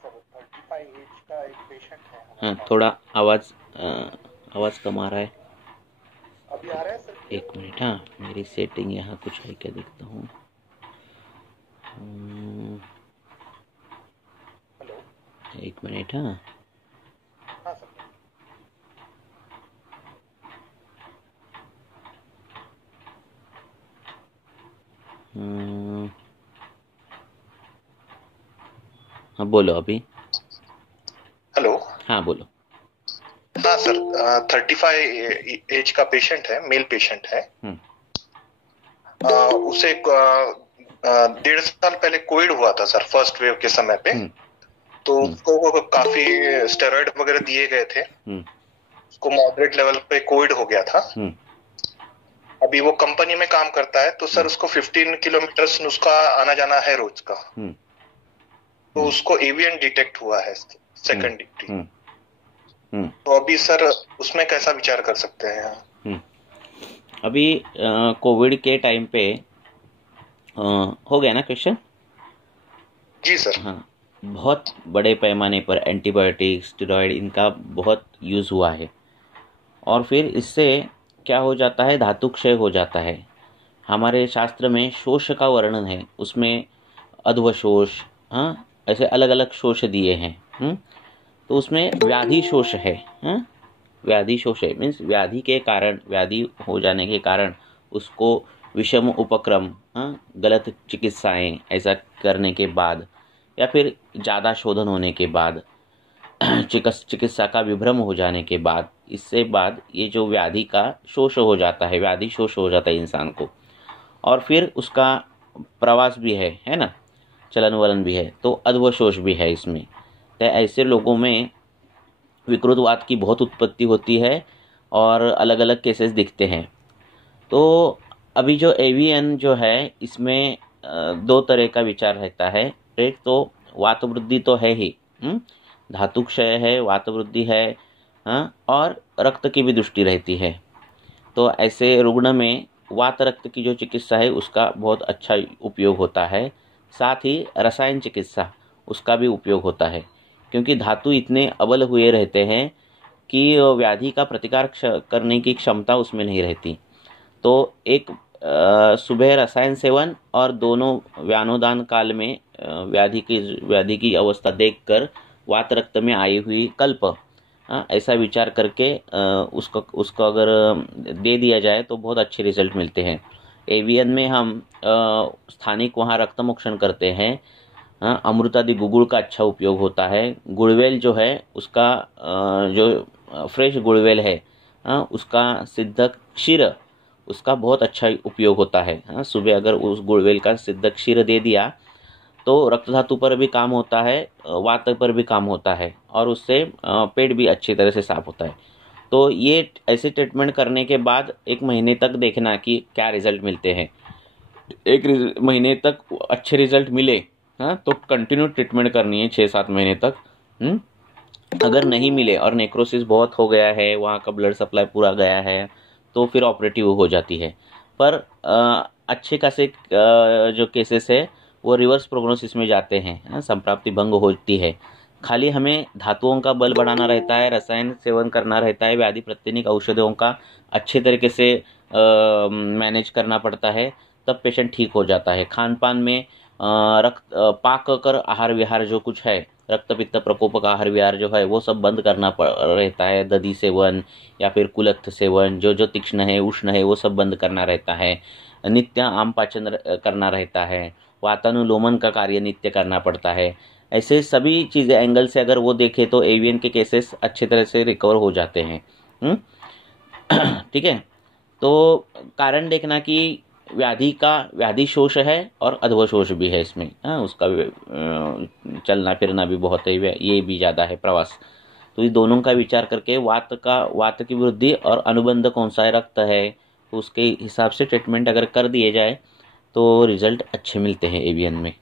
Sir 35 as का एक patient है हाँ, हमारे पास। थोड़ा आवाज़ कम आ रहा है। अभी आ रहा है सर क्लियर? एक मिनट, हाँ मेरी सेटिंग यहाँ कुछ है क्या, देखता हूँ। हेलो। एक मिनट, हाँ। हाँ सर। हम्म, हाँ बोलो अभी। हेलो। हाँ बोलो। हाँ सर, 35 एज का पेशेंट है, मेल पेशेंट है। हम्म। उसे 1.5 साल पहले कोविड हुआ था सर, फर्स्ट वेव के समय पे। हम्म। तो हम्म। उसको काफी स्टेरॉइड वगैरह दिए गए थे। हम्म। उसको मॉडरेट लेवल पे कोविड हो गया था। हम्म। अभी वो कंपनी में काम करता है, तो सर हम्म। उसको 15 किलोमीटर उसका आना जाना है रोज का। हम्म। तो उसको एवियन डिटेक्ट हुआ है, हम्म। Second degree. हम्म। हम्म। तो अभी सर उसमें कैसा विचार कर सकते हैं? हम्म। अभी कोविड के टाइम पे हो गया ना क्वेश्चन। जी सर। हाँ, बहुत बड़े पैमाने पर एंटीबायोटिक स्टेरॉइड इनका बहुत यूज़ हुआ है, और फिर इससे क्या हो जाता है, धातु क्षय हो जाता है। हमारे शास्त्र में शोष का वर्णन है, उसमें अध्वशोष, हाँ, ऐसे अलग अलग शोष दिए हैं। तो उसमें व्याधि शोष है। हाँ, व्याधि शोष है मीन्स व्याधि के कारण, व्याधि हो जाने के कारण उसको विषम उपक्रम, हाँ, गलत चिकित्साएं ऐसा करने के बाद, या फिर ज़्यादा शोधन होने के बाद, चिकित्सा का विभ्रम हो जाने के बाद, इससे बाद ये जो व्याधि का शोष हो जाता है, व्याधि शोष हो जाता है इंसान को, और फिर उसका प्रवास भी है ना, चलन वलन भी है, तो अध्वशोष भी है इसमें। तो ऐसे लोगों में विकृतवाद की बहुत उत्पत्ति होती है और अलग अलग केसेस दिखते हैं। तो अभी जो एवीएन जो है, इसमें दो तरह का विचार रहता है। एक तो वात वृद्धि तो है ही, धातु क्षय है, वात वृद्धि है, हाँ, और रक्त की भी दृष्टि रहती है। तो ऐसे रुग्ण में वात रक्त की जो चिकित्सा है उसका बहुत अच्छा उपयोग होता है। साथ ही रसायन चिकित्सा उसका भी उपयोग होता है, क्योंकि धातु इतने अबल हुए रहते हैं कि व्याधि का प्रतिकार करने की क्षमता उसमें नहीं रहती। तो एक सुबह रसायन सेवन और दोनों व्यानोदान काल में व्याधि की अवस्था देखकर वात रक्त में आई हुई कल्प, ऐसा विचार करके उसको अगर दे दिया जाए तो बहुत अच्छे रिजल्ट मिलते हैं। एवीएन में हम स्थानिक वहाँ रक्त मोक्षण करते हैं। हाँ, अमृतादि गुगुल का अच्छा उपयोग होता है। गुड़वेल जो है उसका जो फ्रेश गुड़वेल है, हाँ, उसका सिद्धक क्षीर, उसका बहुत अच्छा उपयोग होता है। हाँ, सुबह अगर उस गुड़वेल का सिद्धक क्षीर दे दिया तो रक्त धातु पर भी काम होता है, वात पर भी काम होता है, और उससे पेट भी अच्छी तरह से साफ होता है। तो ये ऐसे ट्रीटमेंट करने के बाद 1 महीने तक देखना कि क्या रिजल्ट मिलते हैं। 1 महीने तक अच्छे रिजल्ट मिले, हाँ, तो कंटिन्यू ट्रीटमेंट करनी है 6-7 महीने तक। अगर नहीं मिले और नेक्रोसिस बहुत हो गया है, वहाँ का ब्लड सप्लाई पूरा गया है, तो फिर ऑपरेटिव हो जाती है। पर अच्छे खासे जो केसेस है वो रिवर्स प्रोग्नोसिस में जाते हैं, संप्राप्ति भंग होती है। खाली हमें धातुओं का बल बढ़ाना रहता है, रसायन सेवन करना रहता है, व्याधि प्रतिनिक औषधियों का अच्छे तरीके से मैनेज करना पड़ता है, तब पेशेंट ठीक हो जाता है। खान पान में पाक कर आहार विहार जो कुछ है, रक्त पित्त प्रकोप का आहार विहार जो है वो सब बंद करना रहता है। दधि सेवन या फिर कुलत्थ सेवन, जो जो तीक्ष्ण है उष्ण है वो सब बंद करना रहता है। नित्य आम पाचन करना रहता है। वातानुलोमन का कार्य नित्य करना पड़ता है। ऐसे सभी चीज़ें एंगल से अगर वो देखे तो एवियन के केसेस अच्छे तरह से रिकवर हो जाते हैं। ठीक है। तो कारण देखना कि व्याधि शोष है और अध्वशोष भी है इसमें, हाँ, उसका चलना फिरना भी बहुत है, ये भी ज़्यादा है, प्रवास। तो ये दोनों का विचार करके वात की वृद्धि और अनुबंध कौन सा है, रक्त है, तो उसके हिसाब से ट्रीटमेंट अगर कर दिए जाए तो रिजल्ट अच्छे मिलते हैं एवियन में।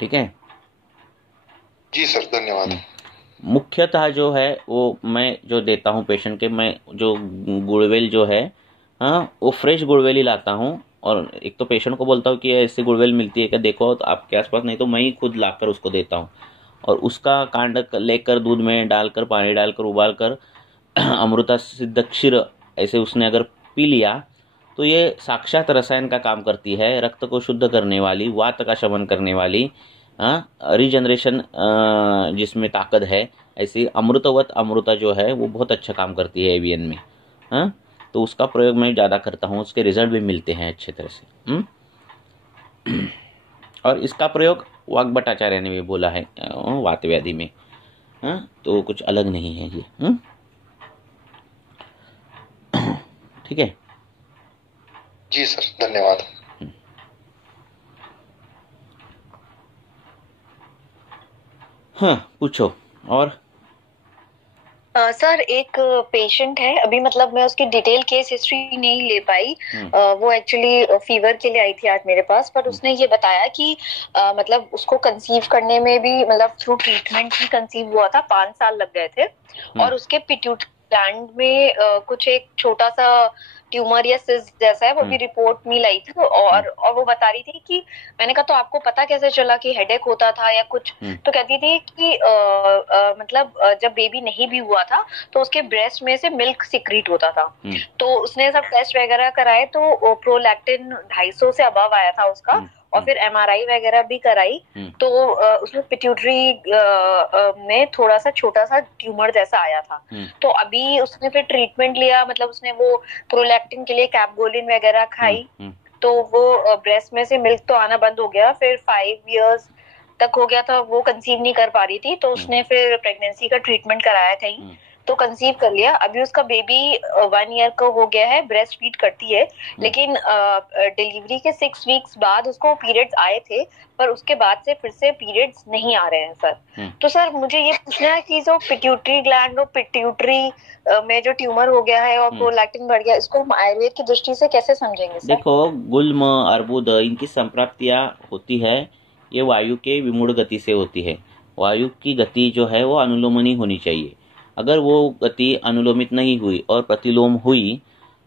ठीक है। जी सर, धन्यवाद। मुख्यतः जो है वो मैं जो देता हूँ पेशेंट के, मैं जो गुड़वेल जो है, हाँ, वो फ्रेश गुड़वेल ही लाता हूँ, और एक तो पेशेंट को बोलता हूँ कि ऐसी गुड़वेल मिलती है क्या, देखो तो आपके आसपास, नहीं तो मैं ही खुद लाकर उसको देता हूँ। और उसका कांड लेकर दूध में डालकर, पानी डालकर, उबाल कर अमृता सिद्ध क्षीर ऐसे उसने अगर पी लिया तो ये साक्षात रसायन का काम करती है, रक्त को शुद्ध करने वाली, वात का शमन करने वाली, रीजनरेशन जिसमें ताकत है, ऐसी अमृतवत अमृता जो है वो बहुत अच्छा काम करती है एवियन में। हाँ, तो उसका प्रयोग मैं ज़्यादा करता हूँ, उसके रिजल्ट भी मिलते हैं अच्छे तरह से। और इसका प्रयोग वाग्भटाचार्य ने भी बोला है वात व्याधि में। तो कुछ अलग नहीं है ये। ठीक है जी सर, धन्यवाद। हाँ, पूछो। और सर एक पेशेंट है, अभी मतलब मैं उसकी डिटेल केस हिस्ट्री नहीं ले पाई। वो एक्चुअली फीवर के लिए आई थी आज मेरे पास, पर उसने ये बताया कि मतलब उसको कंसीव करने में भी मतलब थ्रू ट्रीटमेंट ही कंसीव हुआ था, 5 साल लग गए थे। और उसके पिट्यूटरी ग्लैंड में कुछ एक छोटा सा ट्यूमर या सिस्ट जैसा है, वो भी रिपोर्ट मिल आई थी। और वो बता रही थी कि मैंने कहा तो आपको पता कैसे चला कि हेडेक होता था या कुछ? तो कहती थी कि मतलब जब बेबी नहीं भी हुआ था तो उसके ब्रेस्ट में से मिल्क सिक्रीट होता था। तो उसने सब टेस्ट वगैरह कराए तो प्रोलैक्टिन 250 से अबव आया था उसका। और फिर एमआरआई वगैरह भी कराई तो उसमें पिट्यूटरी में थोड़ा सा छोटा सा ट्यूमर जैसा आया था। तो अभी उसने फिर ट्रीटमेंट लिया, मतलब उसने वो प्रोलैक्टिन के लिए कैपगोलिन वगैरह खाई, तो वो ब्रेस्ट में से मिल्क तो आना बंद हो गया। फिर 5 इयर्स तक हो गया था, वो कंसीव नहीं कर पा रही थी, तो उसने फिर प्रेगनेंसी का ट्रीटमेंट कराया कहीं, तो कंसीव कर लिया। अभी उसका बेबी 1 ईयर का हो गया है, ब्रेस्ट फीड करती है, लेकिन डिलीवरी के 6 वीक्स बाद उसको पीरियड्स आए थे, पर उसके बाद से फिर से पीरियड्स नहीं आ रहे हैं सर। तो सर मुझे ये पूछना है कि जो पिट्यूटरी ग्लैंड और पिट्यूटरी में जो ट्यूमर हो गया है और प्रोलैक्टिन बढ़ गया, इसको हम आयुर्वेद की दृष्टि से कैसे समझेंगे सर? देखो, गुल्म, अर्बुद, इनकी संप्राप्तियां होती है, ये वायु के विमूढ़ गति से होती है। वायु की गति जो है वो अनुलोमनी होनी चाहिए। अगर वो गति अनुलोमित नहीं हुई और प्रतिलोम हुई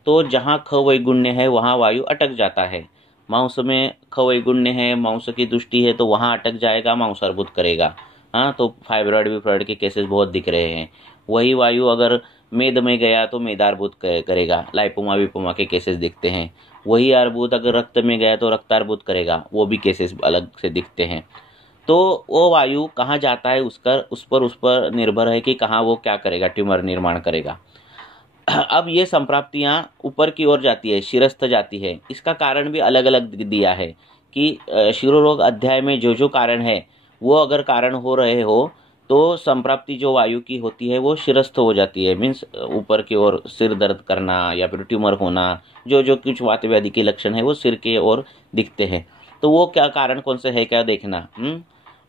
तो जहाँ ख वैगुण्य है वहाँ वायु अटक जाता है। मांस में ख वैगुण्य है, मांस की दृष्टि है, तो वहाँ अटक जाएगा, मांस अर्बुद करेगा। हाँ, तो फाइब्रॉइड विफ्रॉइड के केसेस बहुत दिख रहे हैं। वही वायु अगर मेद में गया तो मेदार्बुद करेगा, लाइपोमा विपोमा के केसेस दिखते हैं। वही अर्बुद अगर रक्त में गया तो रक्तार्बुद करेगा, वो भी केसेस अलग से दिखते हैं। तो वो वायु कहाँ जाता है उस पर निर्भर है कि कहाँ वो क्या करेगा, ट्यूमर निर्माण करेगा। अब ये संप्राप्तियाँ ऊपर की ओर जाती है, शिरस्थ जाती है। इसका कारण भी अलग अलग दिया है कि शिरोरोग अध्याय में जो जो कारण है वो अगर कारण हो रहे हो तो संप्राप्ति जो वायु की होती है वो शिरस्थ हो जाती है। मीन्स ऊपर की ओर सिर दर्द करना या फिर ट्यूमर होना, जो जो कुछ वात व्याधि के लक्षण है वो सिर के ओर दिखते हैं। तो वो क्या कारण कौन से है क्या देखना।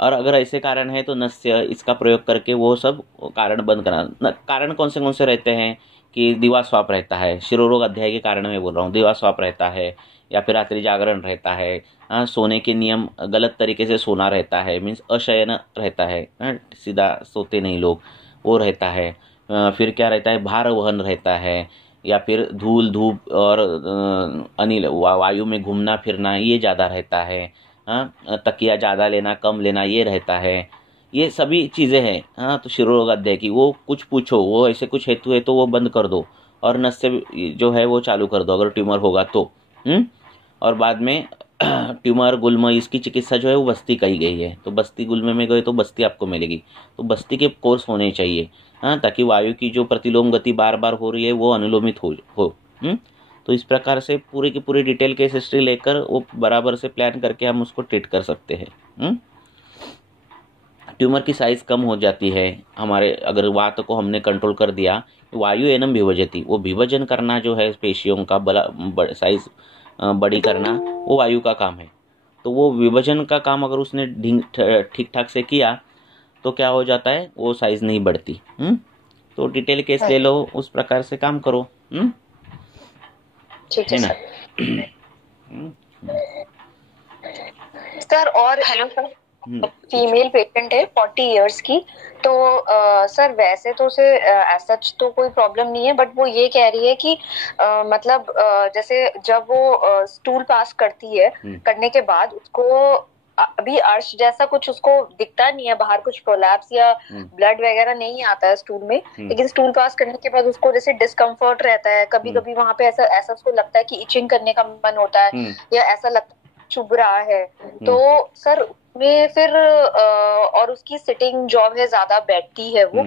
और अगर ऐसे कारण है तो नस्य इसका प्रयोग करके वो सब कारण बंद करना। कारण कौन से रहते हैं कि दिवास्वाप रहता है, शिरोरोग अध्याय के कारण मैं बोल रहा हूँ, दिवास्वाप रहता है या फिर रात्रि जागरण रहता है, सोने के नियम गलत तरीके से सोना रहता है, मीन्स अशयन रहता है, सीधा सोते नहीं लोग, वो रहता है। फिर क्या रहता है, भार वहन रहता है, या फिर धूल धूप और अनिल वायु में घूमना फिरना ये ज़्यादा रहता है। तकिया ज़्यादा लेना कम लेना ये रहता है, ये सभी चीज़ें हैं। तो शिरोरोग अध्याय की वो कुछ पूछो, वो ऐसे कुछ हेतु है तो वो बंद कर दो और नस्य जो है वो चालू कर दो अगर ट्यूमर होगा तो। और बाद में ट्यूमर गुल्म इसकी चिकित्सा जो है वो बस्ती कही गई है, तो बस्ती गुल्म में गए तो बस्ती आपको मिलेगी। तो बस्ती के कोर्स होने चाहिए ताकि वायु की जो प्रतिलोम गति बार बार हो रही है वो अनुलोमित हो। तो इस प्रकार से पूरी की पूरी डिटेल केस हिस्ट्री लेकर वो बराबर से प्लान करके हम उसको ट्रीट कर सकते हैं। ट्यूमर की साइज़ कम हो जाती है हमारे, अगर वात को हमने कंट्रोल कर दिया, वायु एनम विभजती, वो विभजन करना जो है पेशियों का साइज बड़ी करना वो वायु का काम है। तो वो विभजन का काम अगर उसने ठीक ठाक से किया तो क्या हो जाता है, वो साइज नहीं बढ़ती। तो डिटेल केस ले लो, उस प्रकार से काम करो। ठीक है ना सर। और हेलो सर, फीमेल पेशेंट है 40 इयर्स की। तो सर वैसे तो उसे सच तो कोई प्रॉब्लम नहीं है, बट वो ये कह रही है कि मतलब जैसे जब वो स्टूल पास करती है, करने के बाद उसको अभी अर्श जैसा कुछ उसको दिखता नहीं है, बाहर कुछ प्रोलैप्स या ब्लड वगैरह नहीं आता है स्टूल में, लेकिन स्टूल पास करने के बाद उसको जैसे डिस्कम्फर्ट रहता है, कभी कभी वहां पे ऐसा ऐसा उसको लगता है कि इचिंग करने का मन होता है, या ऐसा लगता है चुभ रहा है। तो सर में फिर और उसकी सिटिंग जॉब है, ज्यादा बैठती है वो,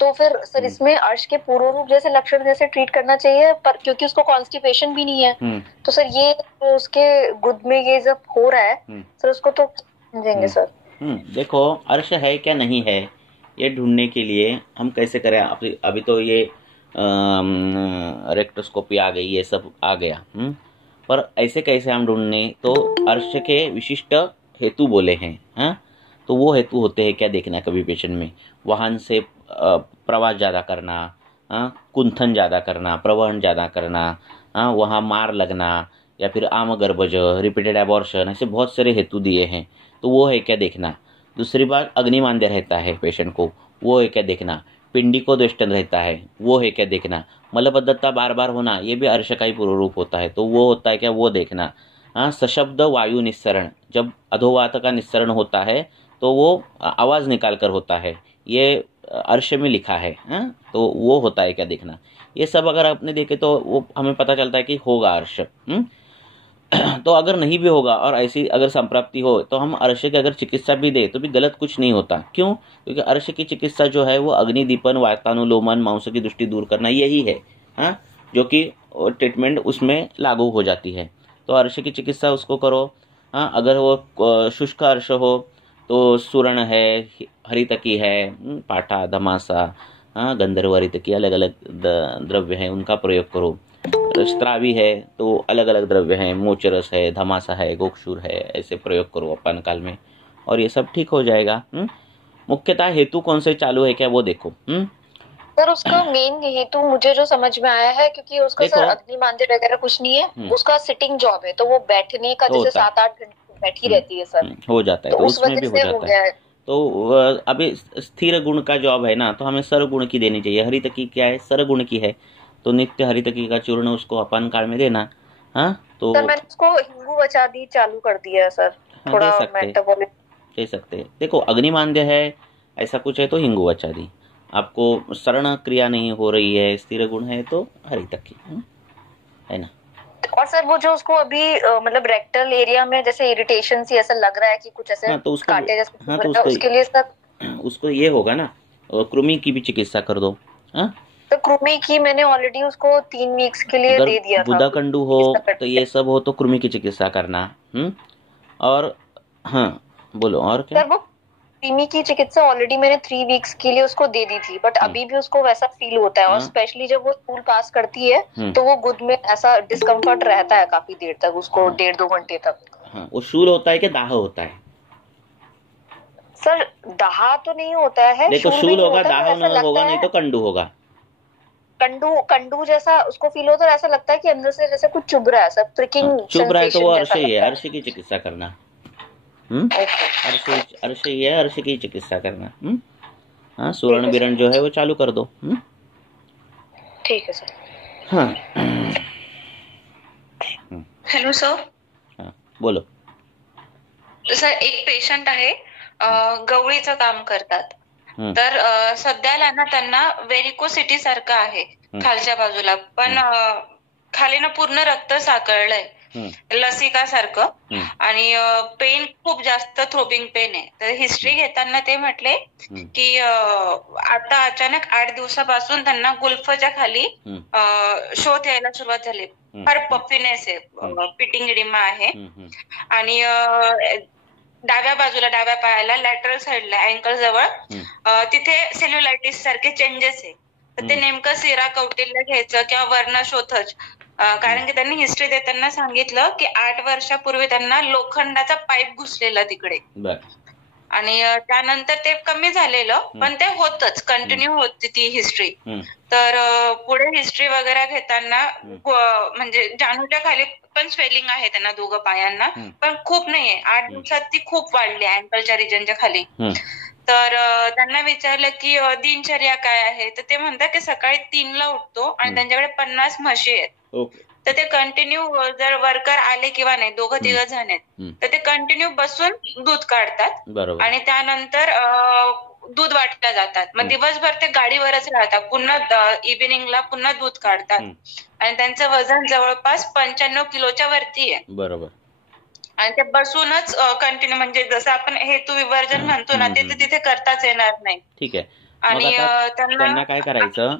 तो फिर सर इसमें अर्श के पूर्ण रूप जैसे लक्षण जैसे ट्रीट करना चाहिए, पर क्योंकि उसको कॉन्स्टिपेशन भी नहीं है, तो सर ये तो उसके गुद में ये जब हो रहा है सर उसको तो समझेंगे सर। देखो अर्श है क्या नहीं है ये ढूंढने के लिए हम कैसे करें। अभी तो ये रेक्टोस्कोपी आ गई, ये सब आ गया, पर ऐसे कैसे हम ढूंढने, तो अर्श के विशिष्ट हेतु बोले हैं। हाँ, तो वो हेतु होते हैं क्या देखना कभी पेशेंट में, वाहन से प्रवास ज़्यादा करना, कुंथन ज़्यादा करना, प्रवहन ज़्यादा करना, वहाँ मार लगना, या फिर आमगर्भज, रिपीटेड एबॉर्शन, ऐसे बहुत सारे हेतु दिए हैं, तो वो है क्या देखना। दूसरी बात अग्निमांद्य रहता है पेशेंट को, वो है क्या देखना। पिंडिकोद्वेष्टन रहता है, वो है क्या देखना। मलबद्धता बार बार होना, ये भी अर्श का ही पूर्व रूप होता है, तो वो होता है क्या, वो देखना। सशब्द वायु निस्सरण, जब अधोवात का निस्सरण होता है तो वो आवाज़ निकाल कर होता है, ये अर्श में लिखा है। तो वो होता है क्या देखना। ये सब अगर आपने देखे तो वो हमें पता चलता है कि होगा अर्श। तो अगर नहीं भी होगा और ऐसी अगर संप्राप्ति हो तो हम अर्श की अगर चिकित्सा भी दे तो भी गलत कुछ नहीं होता। क्यों? क्योंकि अर्श की चिकित्सा जो है वो अग्निदीपन, वातानुलोमन, मांस की दृष्टि दूर करना, यही है जो कि ट्रीटमेंट उसमें लागू हो जाती है। तो अर्श की चिकित्सा उसको करो। अगर वो शुष्क अर्श हो तो सुरण है, हरितकी है, पाठा, धमासा, गंधर्व, हरितकी, अलग अलग द्रव्य हैं, उनका प्रयोग करो। स्त्रावी है तो अलग अलग द्रव्य हैं, मोचरस है, धमासा है, गोक्षूर है, ऐसे प्रयोग करो अपान काल में, और ये सब ठीक हो जाएगा। मुख्यतः हेतु कौन से चालू है क्या वो देखो। सर उसका मेन हेतु मुझे जो समझ में आया है, क्योंकि उसका सर अग्निमांद्य वगैरह कुछ नहीं है, उसका सिटिंग जॉब है, तो वो बैठने का जैसे 7-8 घंटे बैठी रहती है सर, हो जाता है, तो उसमें भी हो जाता है। तो अभी स्थिर गुण का जॉब है ना, तो हमें सर गुण की देनी चाहिए। हरितकी क्या है, सर गुण की है, तो नित्य हरितकी का चूर्ण उसको अपान काल में देना। तो सर मैंने उसको हिंगू वचादी चालू कर दिया है सर, थोड़ा दे सकते हैं। देखो अग्निमांद्य है, ऐसा कुछ है तो हिंगू वचादी, आपको शरण क्रिया नहीं हो रही है, स्थिर गुण है तो हरितकी है ना। और सर वो जो उसको अभी मतलब रेक्टल एरिया में जैसे इरिटेशन सी ऐसा लग रहा है कि कुछ ऐसे तो उसको, कांटे जैसे तो उसके लिए सर उसको ये होगा ना, कृमि की भी चिकित्सा कर दो। तो कृमि की मैंने ऑलरेडी उसको 3 वीक्स के लिए दे दिया था। बुधाकंडू हो तो ये सब हो तो कृमि की चिकित्सा करना। और बोलो और क्या। सर वो कृमि की चिकित्सा ऑलरेडी मैंने 3 वीक्स के लिए उसको दे दी थी, बट अभी भी उसको वैसा फील होता है, और स्पेशली जब वो स्टूल पास करती है तो वो गुद में ऐसा डिस्कम्फर्ट रहता है काफी देर तक, उसको 1.5-2 घंटे तक। वो शूल होता है कि दाह होता है? सर दाह तो नहीं होता है, देखो शूल होगा, दाह होगा नहीं तो कंडू होगा। कंडू जैसा उसको फील होता है, ऐसा लगता है कि अंदर से जैसे कुछ चुभ रहा है, सब प्रिकिंग चुभ रहा है, तो वो अर्श ही है, अर्श की चिकित्सा करना। अर्श ही है, अर्श की चिकित्सा करना। सुवर्ण बिरण जो है वो चालू कर दो। ठीक है सर। Hello sir. बोलो सर. एक पेशंट आहे, गवळीचं काम करतात, तर सध्याला ना त्यांना व्हेरिकोसिटी सारखं आहे खालच्या बाजूला, पण खाली ना पूर्ण रक्त साकळलंय लसिका सारखं, आणि पेन खूप जास्त, थ्रोबिंग पेन आहे. तर हिस्ट्री घेताना ते म्हटले की आता अचानक 8 दिवसापासून त्यांना गुल्फच्या खाली शोथ यायला सुरुवात झाली, फार पफिनेस आहे, पिटिंग इडिमा आहे, आणि डाव्या बाजूला, डाव्या पायाला, लॅटरल साईडला, अँकल जवळ तिथे सेल्युलायटिस सारखे चेंजेस आहे. तर ते नेमकं सिरा कौटिल्य घ्यायचं किंवा वर्णशोथच, कारण की त्यांनी हिस्ट्री देताना सांगितलं की 8 वर्षापूर्वी त्यांना लोखंडाचा पाईप घुसलेला तिकडे, आणि त्यानंतर ते कमी झालेलं, पण ते होतच, कंटिन्यू होती ती हिस्ट्री. तर पुढे हिस्ट्री वगैरे घेताना म्हणजे जानूच्या खाली पण स्वेलिंग आहे त्यांना दोघं पायांना, पण खूप नाहीये. 8 दिवसात ती खूप वाढली अँकलच्या रिजनच्या खाली. तर त्यांना विचारलं की दिनचर्या काय आहे, तर ते म्हणतात की सकाळी 3ला उठतो आणि त्यांच्याकडे 50 म्हशी आहेत. तर ते कंटिन्यू जर वर्कर आले किंवा नाही, दोघं तिघं जण आहेत, तर ते कंटिन्यू बसून दूध काढतात आणि त्यानंतर दूध वाटल्या जातात. मग दिवसभर ते गाडीवरच राहतात, पुन्हा इव्हिनिंगला पुन्हा दूध काढतात आणि त्यांचं वजन जवळपास 95 किलोच्या वरती आहे. बरोबर. आणि ते बसूनच कंटिन्यू, म्हणजे जसं आपण हेतू विवर्जन म्हणतो ना, ते तिथे करताच येणार नाही. ठीक आहे. आणि त्यांना काय करायचं,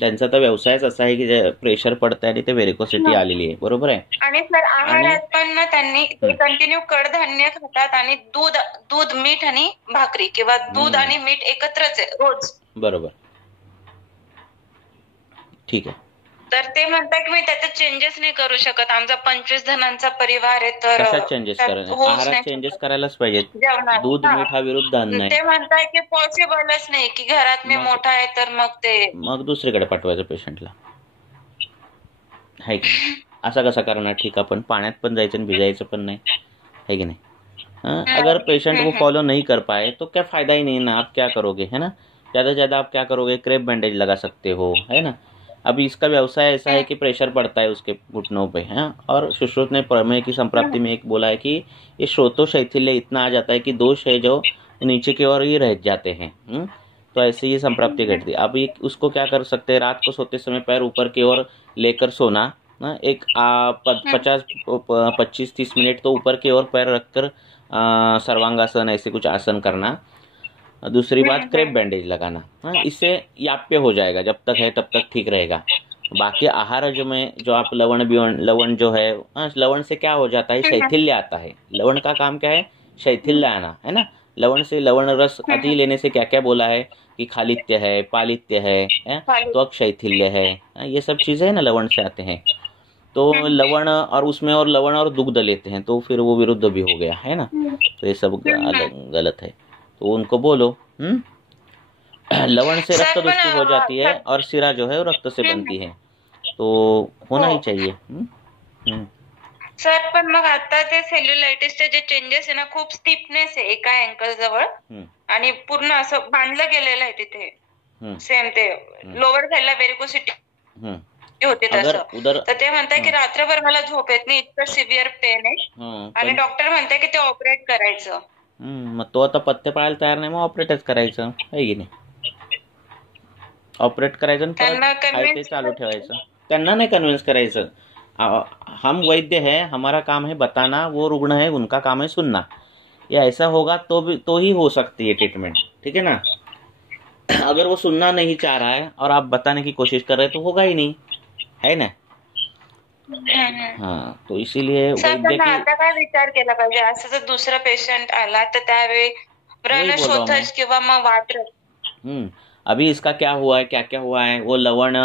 त्यांचा तर व्यवसायच असा आहे की प्रेशर पडतंय आणि ते व्हेरिकोसिटी आलेली आहे, बरोबर आहे. आणि सर आहारात पण ना त्यांनी कंटिन्यू कडधान्य खातात आणि दूध मीठ आणि भाकरी किंवा दूध आणि मीठ एकत्रच आहे रोज. बरोबर, ठीक आहे. तर ते म्हणतात की मी त्याच्यात चेंजेस नाही करू शकत, आमचा 25 जणांचा परिवार आहे, तर कशात चेंजेस करायला, आहारात चेंजेस करायलाच पाहिजेत. दूध मीठ हा विरुद्ध अन्न आहे. ते म्हणताय की पॉसिबलच नाही की घरात मी मोठा आहे, तर मग दुसरीकडे पाठवायचं पेशंटला, आहे की नाही? असा कसा करणार? ठीक, आपण पाण्यात पण जायचं आणि भिजायचं पण नाही, है कि नहीं? अगर पेशेंट वो फॉलो नहीं कर पाए तो क्या फ़ायदा ही नहीं ना, आप क्या करोगे, है ना? ज़्यादा से ज़्यादा आप क्या करोगे, क्रेप बैंडेज लगा सकते हो, है ना? अभी इसका व्यवसाय ऐसा है कि प्रेशर पड़ता है उसके घुटनों पे, हैं? और सुश्रुत ने प्रमेय की संप्राप्ति में एक बोला है कि ये श्रोतो शैथिल्य इतना आ जाता है कि दोष है जो नीचे की ओर ही रह जाते हैं। तो ऐसे ही संप्राप्ति घटती। अब ये उसको क्या कर सकते हैं, रात को सोते समय पैर ऊपर की ओर लेकर सोना, एक 25-30 मिनट तो ऊपर की ओर पैर रखकर सर्वांगासन ऐसे कुछ आसन करना। दूसरी बात, क्रेप बैंडेज लगाना, इससे याप्य हो जाएगा, जब तक है तब तक ठीक रहेगा। बाकी आहार जो आप लवण जो है, लवण से क्या हो जाता है, शैथिल्य आता है। लवण का काम क्या है, शैथिल्य आना, है ना? लवण से, लवण रस अति लेने से क्या क्या बोला है कि खालित्य है, पालित्य है, त्वक शैथिल्य है, ये सब चीज़ें ना लवण से आते हैं। तो लवण और उसमें और लवण और दुग्ध लेते हैं तो फिर वो विरुद्ध भी हो गया, है ना? तो ये सब गलत है, तो उनको बोलो। लवण से रक्त दुष्टि हो जाती है और सिरा जो है वो रक्त से बनती है, तो होना ही चाहिए। सर पण मग आता ते सेल्युलायटिसचे जे चेंजेस आहे ना, खूप स्टिफनेस आहे एका अँकल जवळ आणि पूर्ण असं बांधलं गेलेलं आहे तिथे, सेम ते लोअर साईडला व्हेरिकोसिटी होते तसं। तर ते म्हणताय की रात्रभर मला झोप येत नाही, इतकं सिव्हिअर पेन आहे आणि डॉक्टर म्हणताय की ते ऑपरेट करायचं। मग तो आता पथ्य पाळायला तयार नाही, मग ऑपरेटच करायचं, आहे की नाही? ऑपरेट करायचं आणि ते चालू ठेवायचं, त्यांना नाही कन्विन्स करायचं। हम वैद्य है, हमारा काम है बताना, वो रुग्ण है उनका काम है सुनना। ये ऐसा होगा तो ही हो सकती है ट्रीटमेंट, ठीक है ना? अगर वो सुनना नहीं चाह रहा है और आप बताने की कोशिश कर रहे हैं तो होगा ही नहीं, है ना? हाँ, तो इसीलिए वैद्य की आता काय विचार केला पाहिजे, असं जर दुसरा पेशंट आला तर त्यावेळी व्रणशोथच किंवा मग वात्रट। अभी इसका क्या हुआ है, क्या क्या हुआ है, वो लवण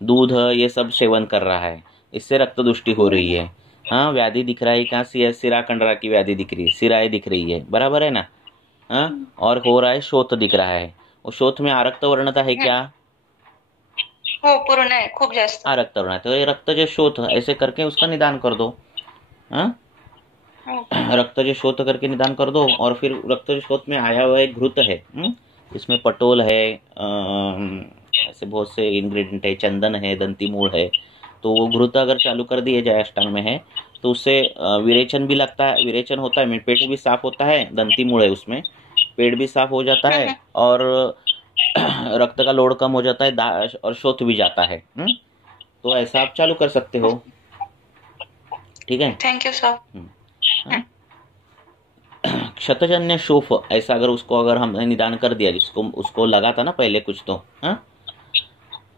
दूध ये सब सेवन कर रहा है, इससे रक्त दुष्टि हो रही है। हाँ, व्याधि दिख रहा है कहाँ, सिरा कंडरा की व्याधि दिख रही है, सिराएं दिख रही है, बराबर है ना? हाँ, और हो रहा है शोथ दिख रहा है, वो शोथ में आरक्त वर्णता है क्या? हो, पूर्ण है, खूप जास्त आरक्त वर्णता। तो ये रक्त जो शोथ ऐसे करके उसका निदान कर दो। हाँ, रक्त जो शोथ करके निदान कर दो, और फिर रक्त जो शोथ में आया हुआ एक घृत है, इसमें पटोल है, ऐसे बहुत से इंग्रेडिएंट है, चंदन है, दंती मूल है, तो वो घृत अगर चालू कर दिए जाए, अष्टांग में है, तो उससे विरेचन भी लगता है, विरेचन होता है, पेट भी साफ होता है, दंती मूल है उसमें, पेट भी साफ हो जाता है और रक्त का लोड कम हो जाता है और शोथ भी जाता है। तो ऐसा आप चालू कर सकते हो, ठीक है? Thank you sir. क्षतजन्य शोफ, ऐसा अगर हमने निदान कर दिया, जिसको उसको लगा था ना पहले कुछ, तो हाँ,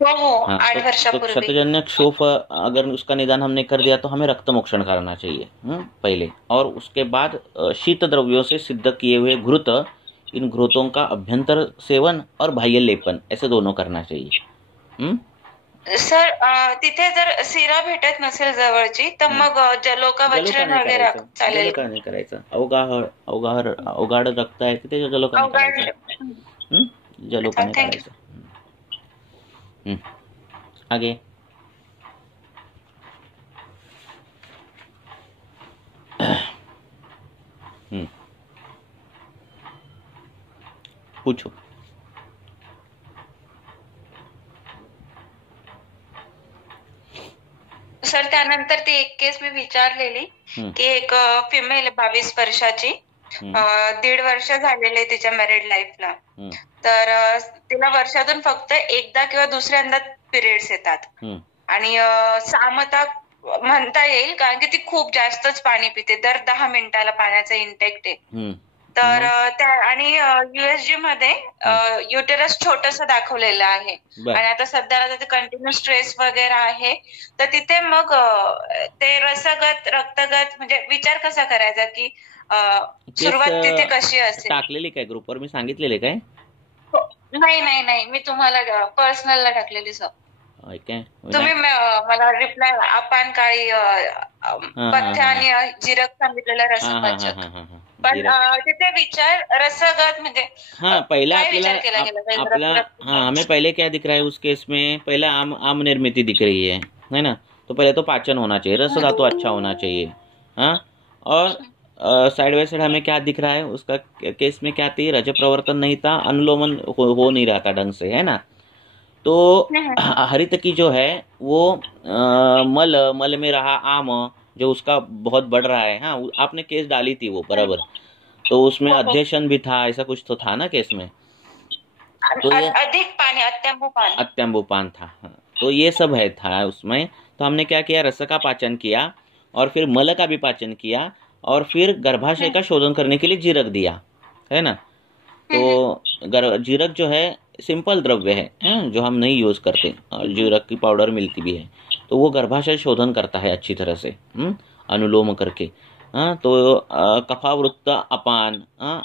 8 वर्षापूर्वी तो क्षतजन्य क्षोभ अगर उसका निदान हमने कर दिया तो हमें रक्तमोक्षण करना चाहिए पहले, और उसके बाद शीत द्रव्यों से सिद्ध किए हुए घृत, इन घृतों का अभ्यंतर सेवन और बाह्य लेपन, ऐसे दोनों करना चाहिए। सर तिथे जर सिरा भेटत नसेल जवळची तर मग जलोका वज्रण वगैरे चालेल. जलोका नाही करायचं. अवघाड रक्त आहे तिथे जलोका नाही करायचं. जलोका नाही करायचं. आगे पूछो. सर त्यानंतर ती एक केस मी विचारलेली की एक फिमेल 22 वर्षाची 1.5 वर्ष झालेले तिच्या मॅरिड लाईफला. तर तिला वर्षातून फक्त एकदा किंवा दुसऱ्यांदा पिरियड्स येतात आणि सामता म्हणता येईल कारण की ती खूप जास्तच पाणी पिते. दर 10 मिनिटाला पाण्याचा इंटेक आहे. तर त्या आणि USG मध्ये युटेरस छोटस दाखवलेलं आहे आणि आता सध्याला तिथे कंटिन्यू स्ट्रेस वगैरे आहे. तर तिथे मग ते रसगत रक्तगत म्हणजे विचार कसा करायचा की सुरुवात तिथे कशी असेल. टाकलेली काय ग्रुपवर मी सांगितलेले काय? नाही मी तुम्हाला पर्सनलला टाकलेली सर. तुम्ही मला रिप्लाय अपान काळी पथ्य आणि जिरक सांगितलेलं रसपाचक. पण तिथे विचार रसगत म्हणजे पहला हमें पहले क्या दिख रहा है उस केस में? पहला आम निर्मिति दिख रही है ना. तो पहले तो पाचन होना चाहिए, रस धातु अच्छा होना चाहिए. और साइड बाय साइड हमें क्या दिख रहा है उसका केस में? क्या थी? रज प्रवर्तन नहीं था, अनुलोमन हो नहीं रहा था ढंग से, है ना. तो हरित की जो है वो मल में रहा आम जो उसका बहुत बढ़ रहा है. हाँ, आपने केस डाली थी वो बराबर. तो उसमें अध्ययन भी था, ऐसा कुछ तो था ना केस में. तो ये अधिक पानी अत्यंबुपान था. तो ये सब था उसमें. तो हमने क्या किया? रस का पाचन किया और फिर मल का भी पाचन किया और फिर गर्भाशय का शोधन करने के लिए जीरक दिया, है ना. तो जीरक जो है सिंपल द्रव्य है जो हम नहीं यूज करते. जीरक की पाउडर मिलती भी है. तो वो गर्भाशय शोधन करता है अच्छी तरह से अनुलोम करके. तो कफावृत्त अपान,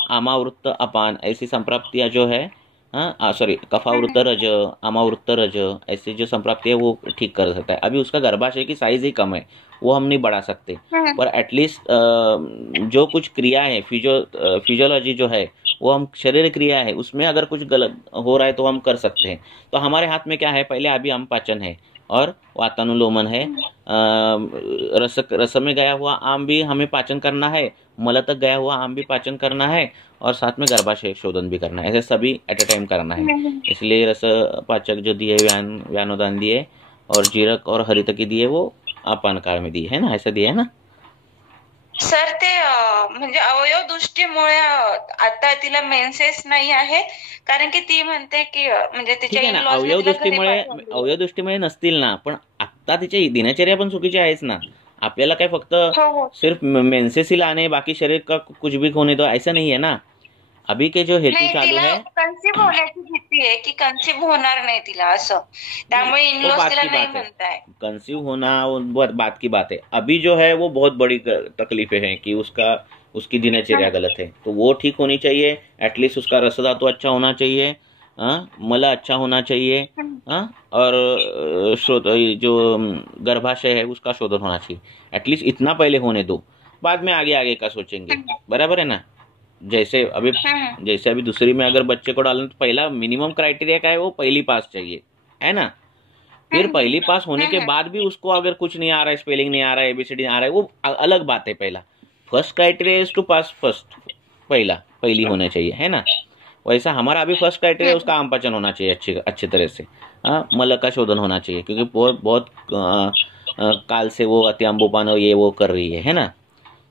आमावृत्त अपान ऐसी संप्राप्तियां जो है कफावृत्त रज, आमावृत्त रज ऐसी जो संप्राप्ति है वो ठीक कर सकता है. अभी उसका गर्भाशय की साइज ही कम है, वो हम नहीं बढ़ा सकते. पर एटलीस्ट जो कुछ क्रिया है फिजियोलॉजी जो है वो हम शरीर क्रिया है उसमें अगर कुछ गलत हो रहा है तो हम कर सकते हैं. तो हमारे हाथ में क्या है? पहले अभी आम पाचन है और वातानुलोमन है. रस में गया हुआ आम भी हमें पाचन करना है, मल तक गया हुआ आम भी पाचन करना है और साथ में गर्भाशय शोधन भी करना है. ऐसे सभी एट अ टाइम करना है. इसलिए रस पाचक जो दिए व्यानोदान दिए और जीरक और हरित की दिए वो अपान काळ में दिए, है ना. ऐसा दिया है ना सर. ते म्हणजे अवयव दृष्टीमुळे आता तिला मेन्सेस नाही आहे कारण की ती म्हणते की म्हणजे तिच्या अवयव दृष्टीमुळे नसतील ना, पण आता तिची दिनचर्या पण चुकीची आहेच ना. आपल्याला काय फक्त सिर्फ मेन्सेस ही लाने बाकी शरीर का कुछ भी होने दो ऐसा नहीं है ना. अभी के जो हेतु चालू है कन्सीव्ह होण्याची भीती आहे की कन्सीव्ह होणार नाही तिला असं, त्यामुळे इनलॉस तिला नाही म्हणताय. कन्सीव्ह होना बहुत बात की बात है. अभी जो है वो बहुत बड़ी तकलीफें हैं कि उसकी दिनचर्या गलत है. तो वो ठीक होनी चाहिए. एटलीस्ट उसका रस धातु अच्छा होना चाहिए, मल अच्छा होना चाहिए, और जो गर्भाशय है उसका शोधन होना चाहिए. एटलीस्ट इतना पहले होने दो, बाद में आगे का सोचेंगे. बराबर है ना. जैसे अभी दूसरी में अगर बच्चे को डालना तो पहला मिनिमम क्राइटेरिया क्या है? वो पहली पास चाहिए, है ना. फिर पहली पास होने के बाद भी उसको अगर कुछ नहीं आ रहा है, स्पेलिंग नहीं आ रहा है, ABCD नहीं आ रहा है, वो अलग बात है. पहला first criteria is to pass first, पहली होना चाहिए, है ना. वैसा हमारा अभी फर्स्ट क्राइटेरिया उसका आम पाचन होना चाहिए अच्छे तरह से. मल का शोधन होना चाहिए क्योंकि बहुत काल से वो अत्यंबुपान ये वो कर रही है ना.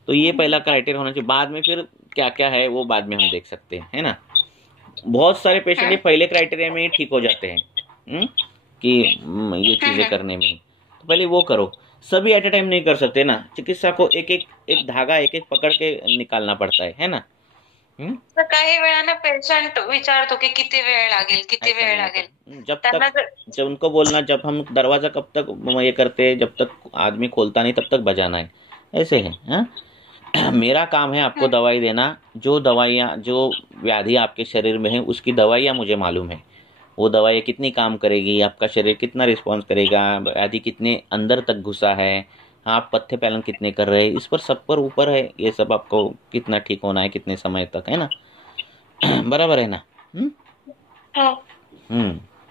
तो ये पहला क्राइटेरिया होना चाहिए. बाद में फिर क्या क्या है वो बाद में हम देख सकते हैं, है ना. बहुत सारे पेशेंट ये पहले क्राइटेरिया में ही ठीक हो जाते हैं कि ये चीजें करने में. तो पहले वो करो. सभी एट अ टाइम नहीं कर सकते ना. चिकित्सा को एक धागा एक पकड़ के निकालना पड़ता है ना. तर काही वेळानं पेशंट विचारतो की किती वेळ लागेल. जब उनको बोलना, जब हम दरवाजा कब तक ये करते, जब तक आदमी खोलता नहीं तब तक बजाना है. ऐसे है. मेरा काम है आपको दवाई देना. जो दवाइयाँ जो व्याधि आपके शरीर में है उसकी दवाइयाँ मुझे मालूम है. वो दवाई कितनी काम करेगी, आपका शरीर कितना रिस्पॉन्स करेगा, व्याधि कितने अंदर तक घुसा है, आप पथ्य पालन कितने कर रहे हैं, इस पर सब पर ऊपर है ये सब, आपको कितना ठीक होना है कितने समय तक, है ना। बराबर है ना।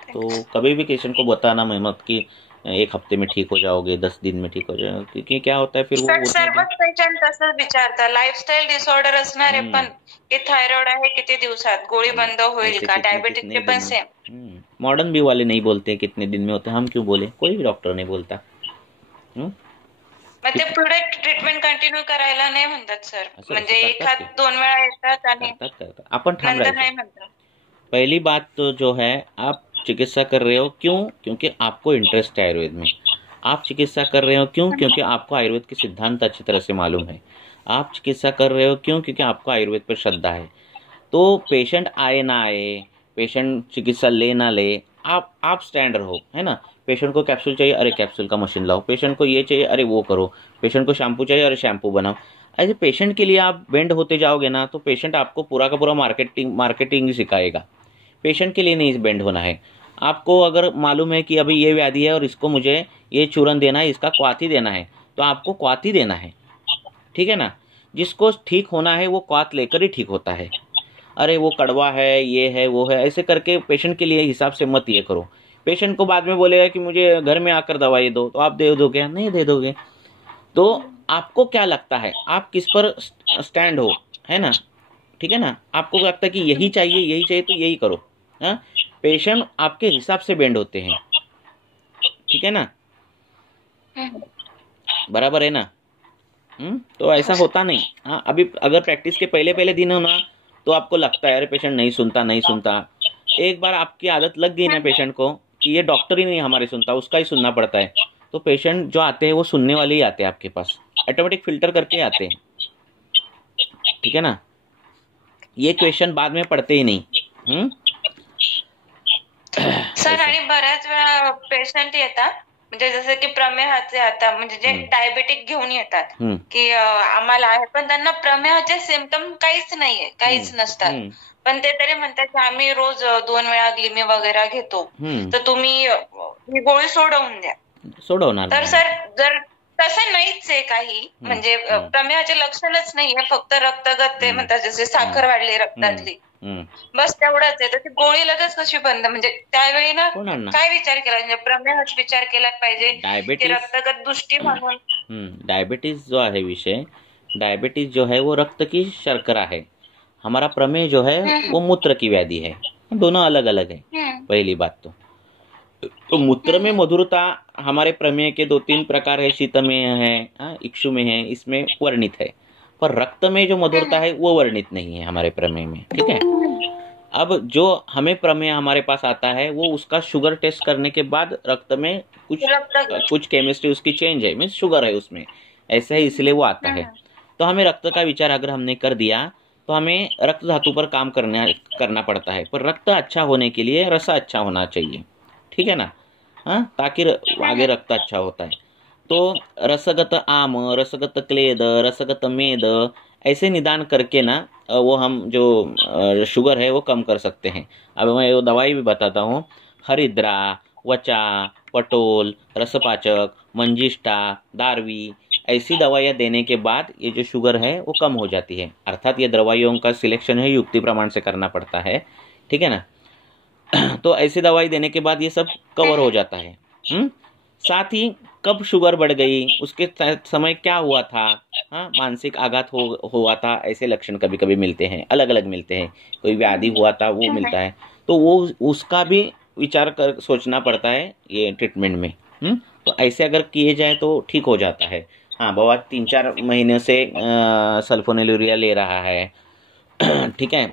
तो कभी भी पेशेंट को बताना मत कि 1 हफ्ते में ठीक हो जाओगे, 10 दिन में ठीक हो जाओगे, क्योंकि क्या होता है फिर वो सर्वच पेशंट तसंच विचारतात, लाईफस्टाईल डिसऑर्डर असणारे पण की थायरॉइड आहे किती दिवसात गोळी बंद होईल का, डायबिटीजचे पण सेम। मॉडर्न भी वाले नहीं बोलते कितने दिन में होते, हम क्यों बोले, कोई भी डॉक्टर नहीं बोलता। मग ते पुढे ट्रीटमेंट कंटिन्यू करायला नाही म्हणतात सर, म्हणजे 1-2 वेळा येतात आणि आपण नंतर नाही म्हणतात। पहली बात तो जो है, आप चिकित्सा कर रहे हो क्यों, क्योंकि आपको इंटरेस्ट है आयुर्वेद में। आप चिकित्सा कर रहे हो क्यों, क्योंकि आपको आयुर्वेद के सिद्धांत अच्छी तरह से मालूम है। आप चिकित्सा कर रहे हो क्यों, क्योंकि आपको आयुर्वेद पर श्रद्धा है। तो पेशेंट आए ना आए, पेशेंट चिकित्सा ले ना ले, आप स्टैंड रहो, है ना। पेशेंट को कैप्सूल चाहिए, अरे कैप्सूल का मशीन लाओ, पेशेंट को ये चाहिए, अरे वो करो, पेशेंट को शैम्पू चाहिए, अरे शैम्पू बनाओ। ऐसे पेशेंट के लिए आप बेंड होते जाओगे ना, तो पेशेंट आपको पूरा का पूरा मार्केटिंग सिखाएगा। पेशेंट के लिए नहीं बेंड होना है। आपको अगर मालूम है कि अभी ये व्याधि है और इसको मुझे ये चूरन देना है, इसका क्वाथी देना है, तो आपको क्वाथी देना है, ठीक है ना। जिसको ठीक होना है वो क्वाथ लेकर ही ठीक होता है। अरे वो कड़वा है, ये है, वो है, ऐसे करके पेशेंट के लिए हिसाब से मत ये करो। पेशेंट को बाद में बोलेगा कि मुझे घर में आकर दवाई दो, तो आप दे दोगे, नहीं दे दोगे। तो आपको क्या लगता है, आप किस पर स्टैंड हो, है ना, ठीक है ना। आपको लगता है कि यही चाहिए तो यही करो। हाँ, पेशेंट आपके हिसाब से बेंड होते हैं, ठीक है ना, बराबर है ना। तो ऐसा होता नहीं। हाँ, अभी अगर प्रैक्टिस के पहले दिन हो ना, तो आपको लगता है अरे पेशेंट नहीं सुनता। एक बार आपकी आदत लग गई ना पेशेंट को कि ये डॉक्टर ही नहीं हमारे सुनता, उसका ही सुनना पड़ता है, तो पेशेंट जो आते हैं वो सुनने वाले ही आते हैं आपके पास, ऑटोमेटिक फिल्टर करके आते हैं, ठीक है ना। ये क्वेश्चन बाद में पढ़ते ही नहीं। सर आणि बऱ्याच वेळा पेशंट येतात, म्हणजे जसं की प्रमेहाचे आता म्हणजे जे डायबेटिक घेऊन येतात की आम्हाला आहे, पण त्यांना प्रमेहाचे सिम्पटम काहीच नाहीये, काहीच नसतात, पण ते तरी म्हणतात की आम्ही रोज 2 वेळा ग्लिमी वगैरे घेतो, तर तुम्ही ही गोळी सोडवून द्या। सोडवणार तर सर जर तसं नाहीच आहे काही, म्हणजे प्रमेहाचे लक्षणच नाहीये, फक्त रक्तगत ते म्हणतात जसे साखर वाढली रक्तातली, बस तेवढंच आहे, तर ती गोळी लगेच कशी बंद, म्हणजे त्यावेळी ना काय विचार केला, म्हणजे प्रमेहाच विचार केला पाहिजे की रक्तगत दृष्टी म्हणून। डायबिटीज जो है विषय, डायबिटीज जो है वो रक्त की शर्करा है, हमारा प्रमेह जो है वो मूत्र की व्याधि है, दोनों अलग अलग है। पहली बात तो मूत्र में मधुरता हमारे प्रमेह के 2-3 प्रकार है, शीतमेह है, इक्षुमेह है, इसमें वर्णित है, पर रक्त में जो मधुरता है वो वर्णित नहीं है हमारे प्रमेह में, ठीक है। अब जो हमें प्रमेह हमारे पास आता है वो उसका शुगर टेस्ट करने के बाद रक्त में कुछ केमिस्ट्री उसकी चेंज है, मीन्स शुगर है उसमें, ऐसा ही इसलिए वो आता है। तो हमें रक्त का विचार अगर हमने कर दिया तो हमें रक्त धातु पर काम करना पड़ता है, पर रक्त अच्छा होने के लिए रस अच्छा होना चाहिए, ठीक है ना। हाँ, ताकि आगे रक्त अच्छा होता है। तो रसगत आम, रसगत क्लेद, रसगत मेद, ऐसे निदान करके ना वो हम जो शुगर है वो कम कर सकते हैं। अब मैं वो दवाई भी बताता हूँ, हरिद्रा, वचा, पटोल, रसपाचक, मंजिष्ठा, दारवी, ऐसी दवाइयाँ देने के बाद ये जो शुगर है वो कम हो जाती है। अर्थात ये दवाइयों का सिलेक्शन है युक्ति प्रमाण से करना पड़ता है, ठीक है ना। तो ऐसी दवाई देने के बाद ये सब कवर हो जाता है। साथ ही कब शुगर बढ़ गई, उसके समय क्या हुआ था, हाँ, मानसिक आघात हुआ था, ऐसे लक्षण कभी कभी मिलते हैं, अलग अलग मिलते हैं, कोई व्याधि हुआ था वो मिलता है, तो वो उसका भी विचार कर सोचना पड़ता है ये ट्रीटमेंट में। तो ऐसे अगर किए जाए तो ठीक हो जाता है। हाँ, बाबा 3-4 महीने से सल्फोनेलुरिया ले रहा है, ठीक है,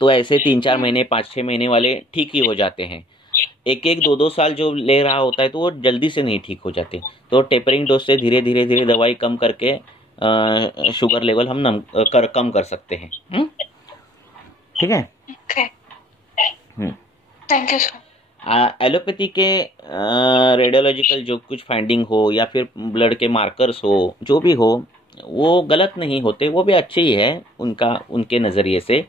तो ऐसे 3-4 महीने 5-6 महीने वाले ठीक ही हो जाते हैं। 1-1, 2-2 साल जो ले रहा होता है तो वो जल्दी से नहीं ठीक हो जाते। तो टेपरिंग डोज से धीरे धीरे दवाई कम करके शुगर लेवल हम कम कर सकते हैं। ठीक है, थैंक यू सर। एलोपैथी के रेडियोलॉजिकल जो कुछ फाइंडिंग हो या फिर ब्लड के मार्कर्स हो, जो भी हो, वो गलत नहीं होते, वो भी अच्छे ही है उनके नज़रिए से।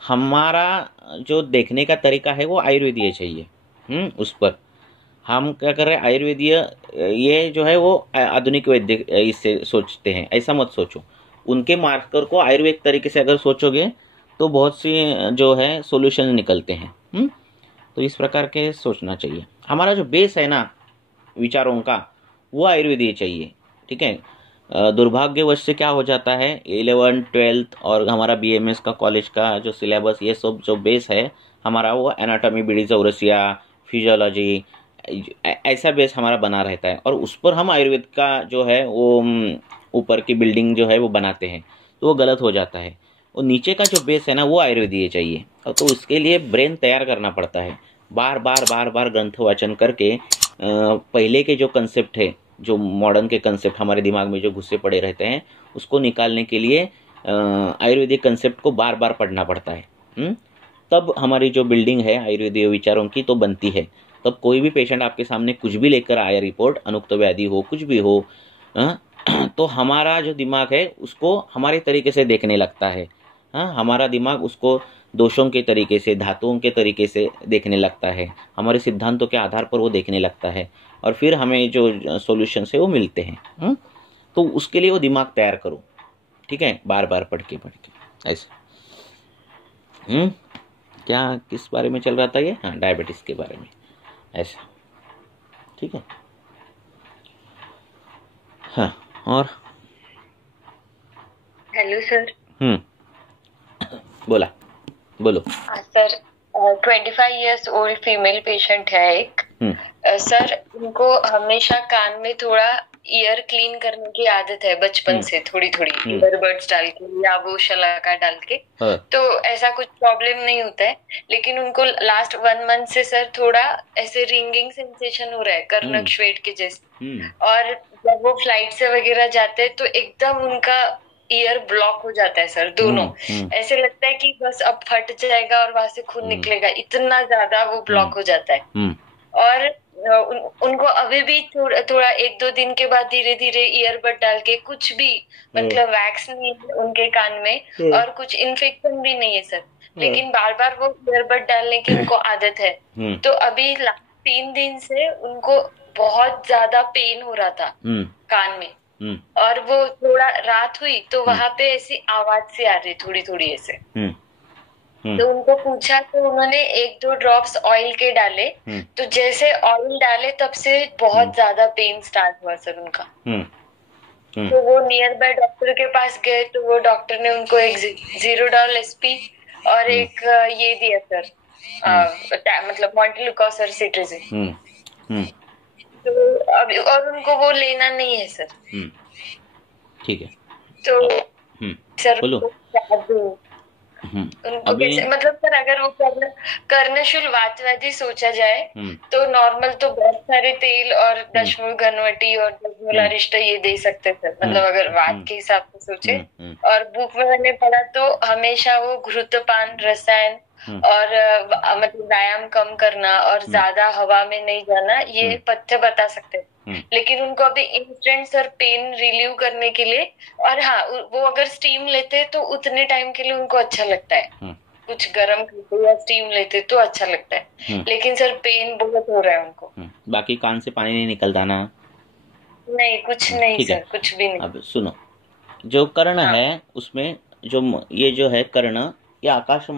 हमारा जो देखने का तरीका है वो आयुर्वेदीय चाहिए। उस पर हम क्या कर रहे हैं, आयुर्वेदीय ये जो है वो आधुनिक वैद्य इससे सोचते हैं, ऐसा मत सोचो। उनके मार्कर को आयुर्वेद तरीके से अगर सोचोगे तो बहुत सी जो है सॉल्यूशन निकलते हैं। तो इस प्रकार के सोचना चाहिए। हमारा जो बेस है ना विचारों का, वो आयुर्वेदीय चाहिए, ठीक है। दुर्भाग्यवश से क्या हो जाता है, 11th 12th और हमारा BMS का कॉलेज का जो सिलेबस, ये सब जो बेस है हमारा, वो एनाटॉमी, बीडीजोरेसिया, फिजियोलॉजी, ऐसा बेस हमारा बना रहता है, और उस पर हम आयुर्वेद का जो है वो ऊपर की बिल्डिंग जो है वो बनाते हैं, तो वो गलत हो जाता है। और नीचे का जो बेस है ना वो आयुर्वेदीय चाहिए, और तो उसके लिए ब्रेन तैयार करना पड़ता है, बार बार ग्रंथ वाचन करके पहले के जो कंसेप्ट है, जो मॉडर्न के कंसेप्ट हमारे दिमाग में जो घुसे पड़े रहते हैं, उसको निकालने के लिए आयुर्वेदिक कंसेप्ट को बार बार पढ़ना पड़ता है। तब हमारी जो बिल्डिंग है आयुर्वेदीय विचारों की तो बनती है। तब कोई भी पेशेंट आपके सामने कुछ भी लेकर आया, रिपोर्ट अनुक्त व्याधि हो, कुछ भी हो, तो हमारा जो दिमाग है उसको हमारे तरीके से देखने लगता है। हमारा दिमाग उसको दोषों के तरीके से, धातुओं के तरीके से देखने लगता है, हमारे सिद्धांतों के आधार पर वो देखने लगता है, और फिर हमें जो सॉल्यूशन है वो मिलते हैं। तो उसके लिए वो दिमाग तैयार करो, ठीक है, बार बार पढ़ के ऐसे। क्या किस बारे में चल रहा था ये? हाँ, डायबिटीज के बारे में, ऐसा, ठीक है। हाँ, और हेलो सर। बोलो। Sir 25 years old female patient है एक। सर उनको हमेशा कान में थोड़ा ईयर क्लीन करने की आदत है बचपन से, थोड़ी ईयरबड्स डाल के या वो शलाका डाल के। तो ऐसा कुछ प्रॉब्लम नहीं होता है, लेकिन उनको लास्ट 1 मंथ से सर थोड़ा ऐसे रिंगिंग सेंसेशन हो रहा है, कर्णकश्वेट के जैसे। और जब वो फ्लाइट से वगैरह जाते हैं तो एकदम उनका ईयर ब्लॉक हो जाता है सर, दोनों। ऐसे लगता है कि बस अब फट जाएगा और वहां से खून निकलेगा, इतना ज्यादा वो ब्लॉक हो जाता है। और उनको अभी भी थोड़ा 1-2 दिन के बाद धीरे धीरे ईयरबड डाल के, कुछ भी मतलब वैक्स नहीं है उनके कान में और कुछ इन्फेक्शन भी नहीं है सर, लेकिन बार बार वो ईयरबड डालने की उनको आदत है। तो अभी 3 दिन से उनको बहुत ज्यादा पेन हो रहा था कान में, और वो थोड़ा रात हुई तो वहां पे ऐसी आवाज सी आ रही थोड़ी ऐसे। तो उनको पूछा तो उन्होंने 1-2 ड्रॉप्स ऑयल के डाले, तो जैसे ऑयल डाले तब से बहुत ज्यादा पेन स्टार्ट हुआ सर उनका। तो वो नियर बाय डॉक्टर के पास गए, तो वो डॉक्टर ने उनको एक ज़ीरोडॉल SP और एक ये दिया सर, मतलब मॉन्टेलुकोसर सिट्राजिन। तो अभी और उनको वो लेना नहीं है सर। ठीक है। तो सर बोलो। उनको कैसे, मतलब सर अगर वो कर्णशूल वातवादी सोचा जाए तो नॉर्मल तो बहुत सारे तेल और दशमूल घनवटी और दशमूल अरिष्ट ये दे सकते सर, मतलब अगर वात के हिसाब से सोचे। और बुक में मैंने पढ़ा तो हमेशा वो घृतपान, रसायन और मतलब व्यायाम कम करना और ज्यादा हवा में नहीं जाना, ये पथ्य बता सकते हैं। लेकिन उनको अभी इंस्टेंट सर पेन रिलीव करने के लिए, और हाँ वो अगर स्टीम लेते तो उतने टाइम के लिए उनको अच्छा लगता है, कुछ गर्म करते या स्टीम लेते तो अच्छा लगता है, लेकिन सर पेन बहुत हो रहा है उनको। बाकी कान से पानी नहीं निकलता ना? नहीं, कुछ नहीं सर, कुछ भी नहीं। अब सुनो, जो कर्ण है उसमें जो ये जो है कर्ण, ये आकाश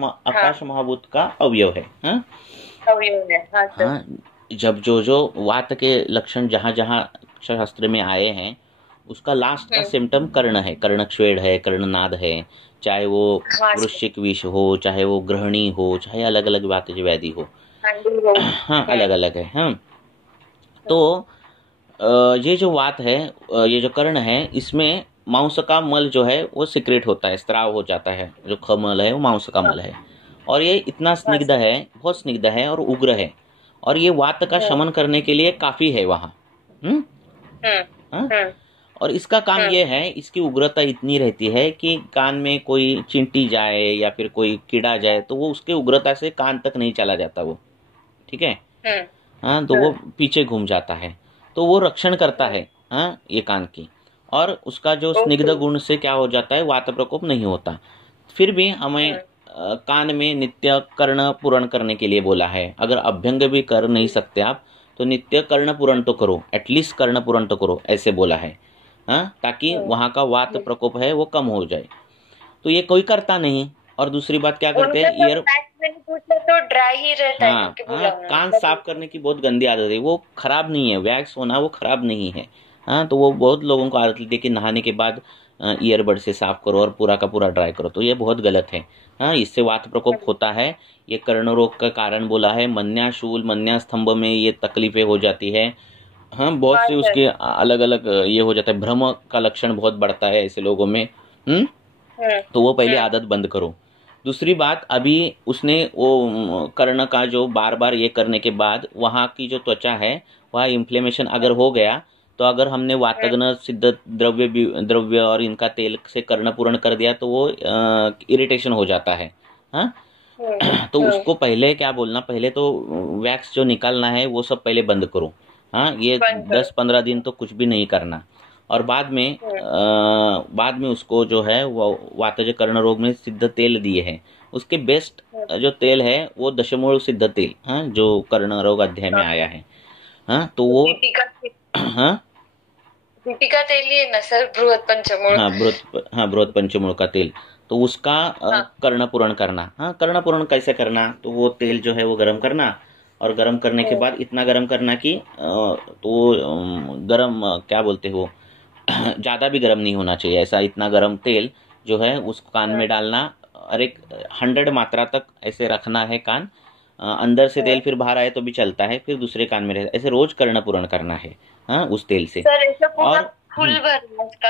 महाभूत का अवयव है। अवयव है, हाँ सर। हाँ, जब जो वात के लक्षण जहाँ जहाँ शास्त्र में आए हैं, उसका लास्ट का सिम्टम कर्ण है, कर्णक्षवेड है, कर्णनाद है, चाहे वो वृश्चिक विष हो, चाहे वो ग्रहणी हो, चाहे अलग अलग वात व्याधि हो, हाँ अलग अलग है। हाँ, तो ये जो वात है, ये जो कर्ण है, इसमें मांस का मल जो है वो सिक्रेट होता है, स्त्राव हो जाता है। जो खमल है वो मांस का मल है, और ये इतना स्निग्ध है, बहुत स्निग्ध है और उग्र है, और ये वात का शमन करने के लिए काफी है वहाँ। और इसका काम ये है, इसकी उग्रता इतनी रहती है कि कान में कोई चिंटी जाए या फिर कोई कीड़ा जाए तो वो उसके उग्रता से कान तक नहीं चला जाता वो, ठीक है। हाँ, तो वो पीछे घूम जाता है, तो वो रक्षण करता है ये कान की, और उसका जो स्निग्ध गुण से क्या हो जाता है, वात प्रकोप नहीं होता। फिर भी हमें कान में नित्य कर्ण पूरण करने के लिए बोला है। अगर अभ्यंग भी कर नहीं सकते आप तो नित्य कर्ण पूरण तो करो, एटलीस्ट कर्ण पूरण तो करो, ऐसे बोला है। हाँ, ताकि वहाँ का वात प्रकोप है वो कम हो जाए। तो ये कोई करता नहीं। और दूसरी बात क्या करते हैं, ईयर तो ड्राई ही रहता है हाँ क्योंकि हाँ, कान साफ करने की बहुत गंदी आदत है, वो खराब नहीं है, वैक्स होना वो खराब नहीं है। हाँ, तो वो बहुत लोगों को आदत लेती है कि नहाने के बाद ईयरबड से साफ करो और पूरा का पूरा ड्राई करो, तो ये बहुत गलत है। हाँ, इससे वात प्रकोप होता है, ये कर्ण रोग का कारण बोला है। मन्याशूल मन्यास्तंभ में ये तकलीफें हो जाती है। हाँ, बहुत से उसके अलग अलग ये हो जाता है, भ्रम का लक्षण बहुत बढ़ता है ऐसे लोगों में। तो वो पहले आदत बंद करो। दूसरी बात, अभी उसने वो कर्ण का जो बार बार ये करने के बाद वहाँ की जो त्वचा है वहाँ इन्फ्लेमेशन अगर हो गया, तो अगर हमने वातग्न सिद्ध द्रव्य और इनका तेल से कर्ण पूर्ण कर दिया तो वो इरिटेशन हो जाता है। हाँ, तो उसको पहले क्या बोलना, पहले तो वैक्स जो निकालना है वो सब पहले बंद करो। हाँ, ये 10-15 दिन तो कुछ भी नहीं करना। और बाद में उसको जो है वो वातज कर्ण रोग में सिद्ध तेल दिए हैं, उसके बेस्ट जो तेल है वो दशमूल सिद्ध तेल, हाँ, जो कर्ण रोग अध्याय में आया है। हाँ, तो वो हाँ दीपिका तेल ही है ना सर, बृहद पंचमूल। हाँ, बृहद पंचमूल का तेल, तो उसका कर्ण पूरण करना। हाँ, कर्ण पूरण कैसे करना, तो वो तेल जो है वो गर्म करना, और गर्म करने के बाद इतना गर्म करना कि तो गर्म क्या बोलते हो, ज़्यादा भी गर्म नहीं होना चाहिए, ऐसा इतना गर्म तेल जो है उस कान में डालना, और एक 100 मात्रा तक ऐसे रखना है कान। अंदर से तेल फिर बाहर आए तो भी चलता है, फिर दूसरे कान में रहता, ऐसे रोज कर्ण पूरण करना है। हाँ, उस तेल से। और फुल भरना उसका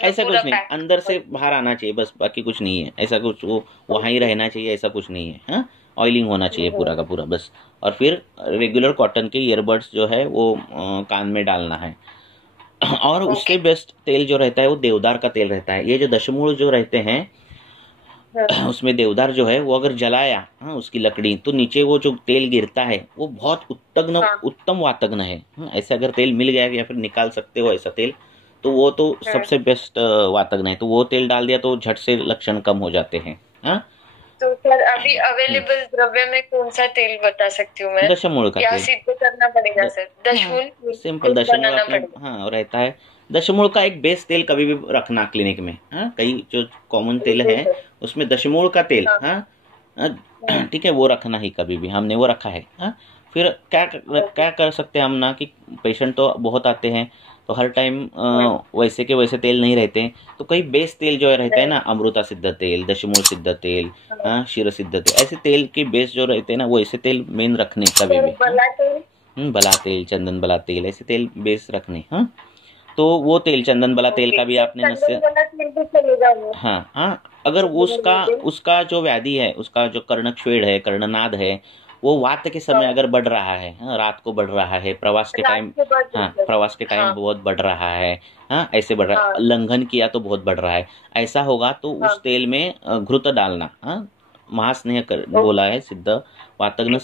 ऐसा कुछ नहीं, अंदर से बाहर आना चाहिए बस, बाकी कुछ नहीं है, ऐसा कुछ वो वहाँ ही रहना चाहिए, ऐसा कुछ नहीं है। हाँ, ऑयलिंग होना चाहिए पूरा का पूरा बस। और फिर रेगुलर कॉटन के ईयरबड्स जो है वो कान में डालना है। और उससे बेस्ट तेल जो रहता है वो देवदार का तेल रहता है। ये जो दशमूल जो रहते हैं उसमें देवदार जो है वो अगर जलाया, हाँ, उसकी लकड़ी, तो नीचे वो जो तेल गिरता है वो बहुत उत्तम वातग्न है। ऐसे अगर तेल मिल गया या फिर निकाल सकते हो ऐसा तेल, तो वो तो सबसे बेस्ट वातग्न है। तो वो तेल डाल दिया तो झट से लक्षण कम हो जाते हैं। हाँ, तो सर अभी अवेलेबल द्रव्य में कौन सा तेल बता सकती हूँ मैं? दशमूल का तेल सिद्ध करना पड़ेगा सर? दशमूल सिंपल दशमूल अपने हाँ रहता है। दशमूल का एक बेस तेल कभी भी रखना क्लिनिक में। हाँ, कई जो कॉमन तेल है उसमें दशमूल का तेल, हाँ ठीक है, वो रखना ही कभी भी, हमने वो रखा है। हाँ, फिर क्या कर सकते हैं हम ना, कि पेशेंट तो बहुत आते हैं तो हर टाइम वैसे के वैसे तेल नहीं रहते हैं, तो कई बेस तेल जो रहते हैं ना, अमृता सिद्ध तेल, दशमूल सिद्ध तेल, हाँ, क्षीर सिद्ध तेल, ऐसे तेल के बेस जो रहते हैं ना, वो ऐसे तेल मेन रखने कभी भी। बला तेल, चंदन बला तेल, ऐसे तेल बेस रखने। हाँ, तो वो तेल चंदन बला तेल का भी आपने नस्य, हाँ हाँ, अगर उसका जो व्याधि है, उसका जो कर्णक्षेद है, कर्णनाद है, वो वात के समय अगर बढ़ रहा है, हाँ, रात को बढ़ रहा है, प्रवास के टाइम, हाँ, प्रवास के टाइम बहुत बढ़ रहा है, हाँ, ऐसे बढ़ रहा है, लंघन किया तो बहुत बढ़ रहा है, ऐसा होगा तो उस तेल में घृत डालना। हाँ, महास्नेह बोला है सिद्ध वातग्न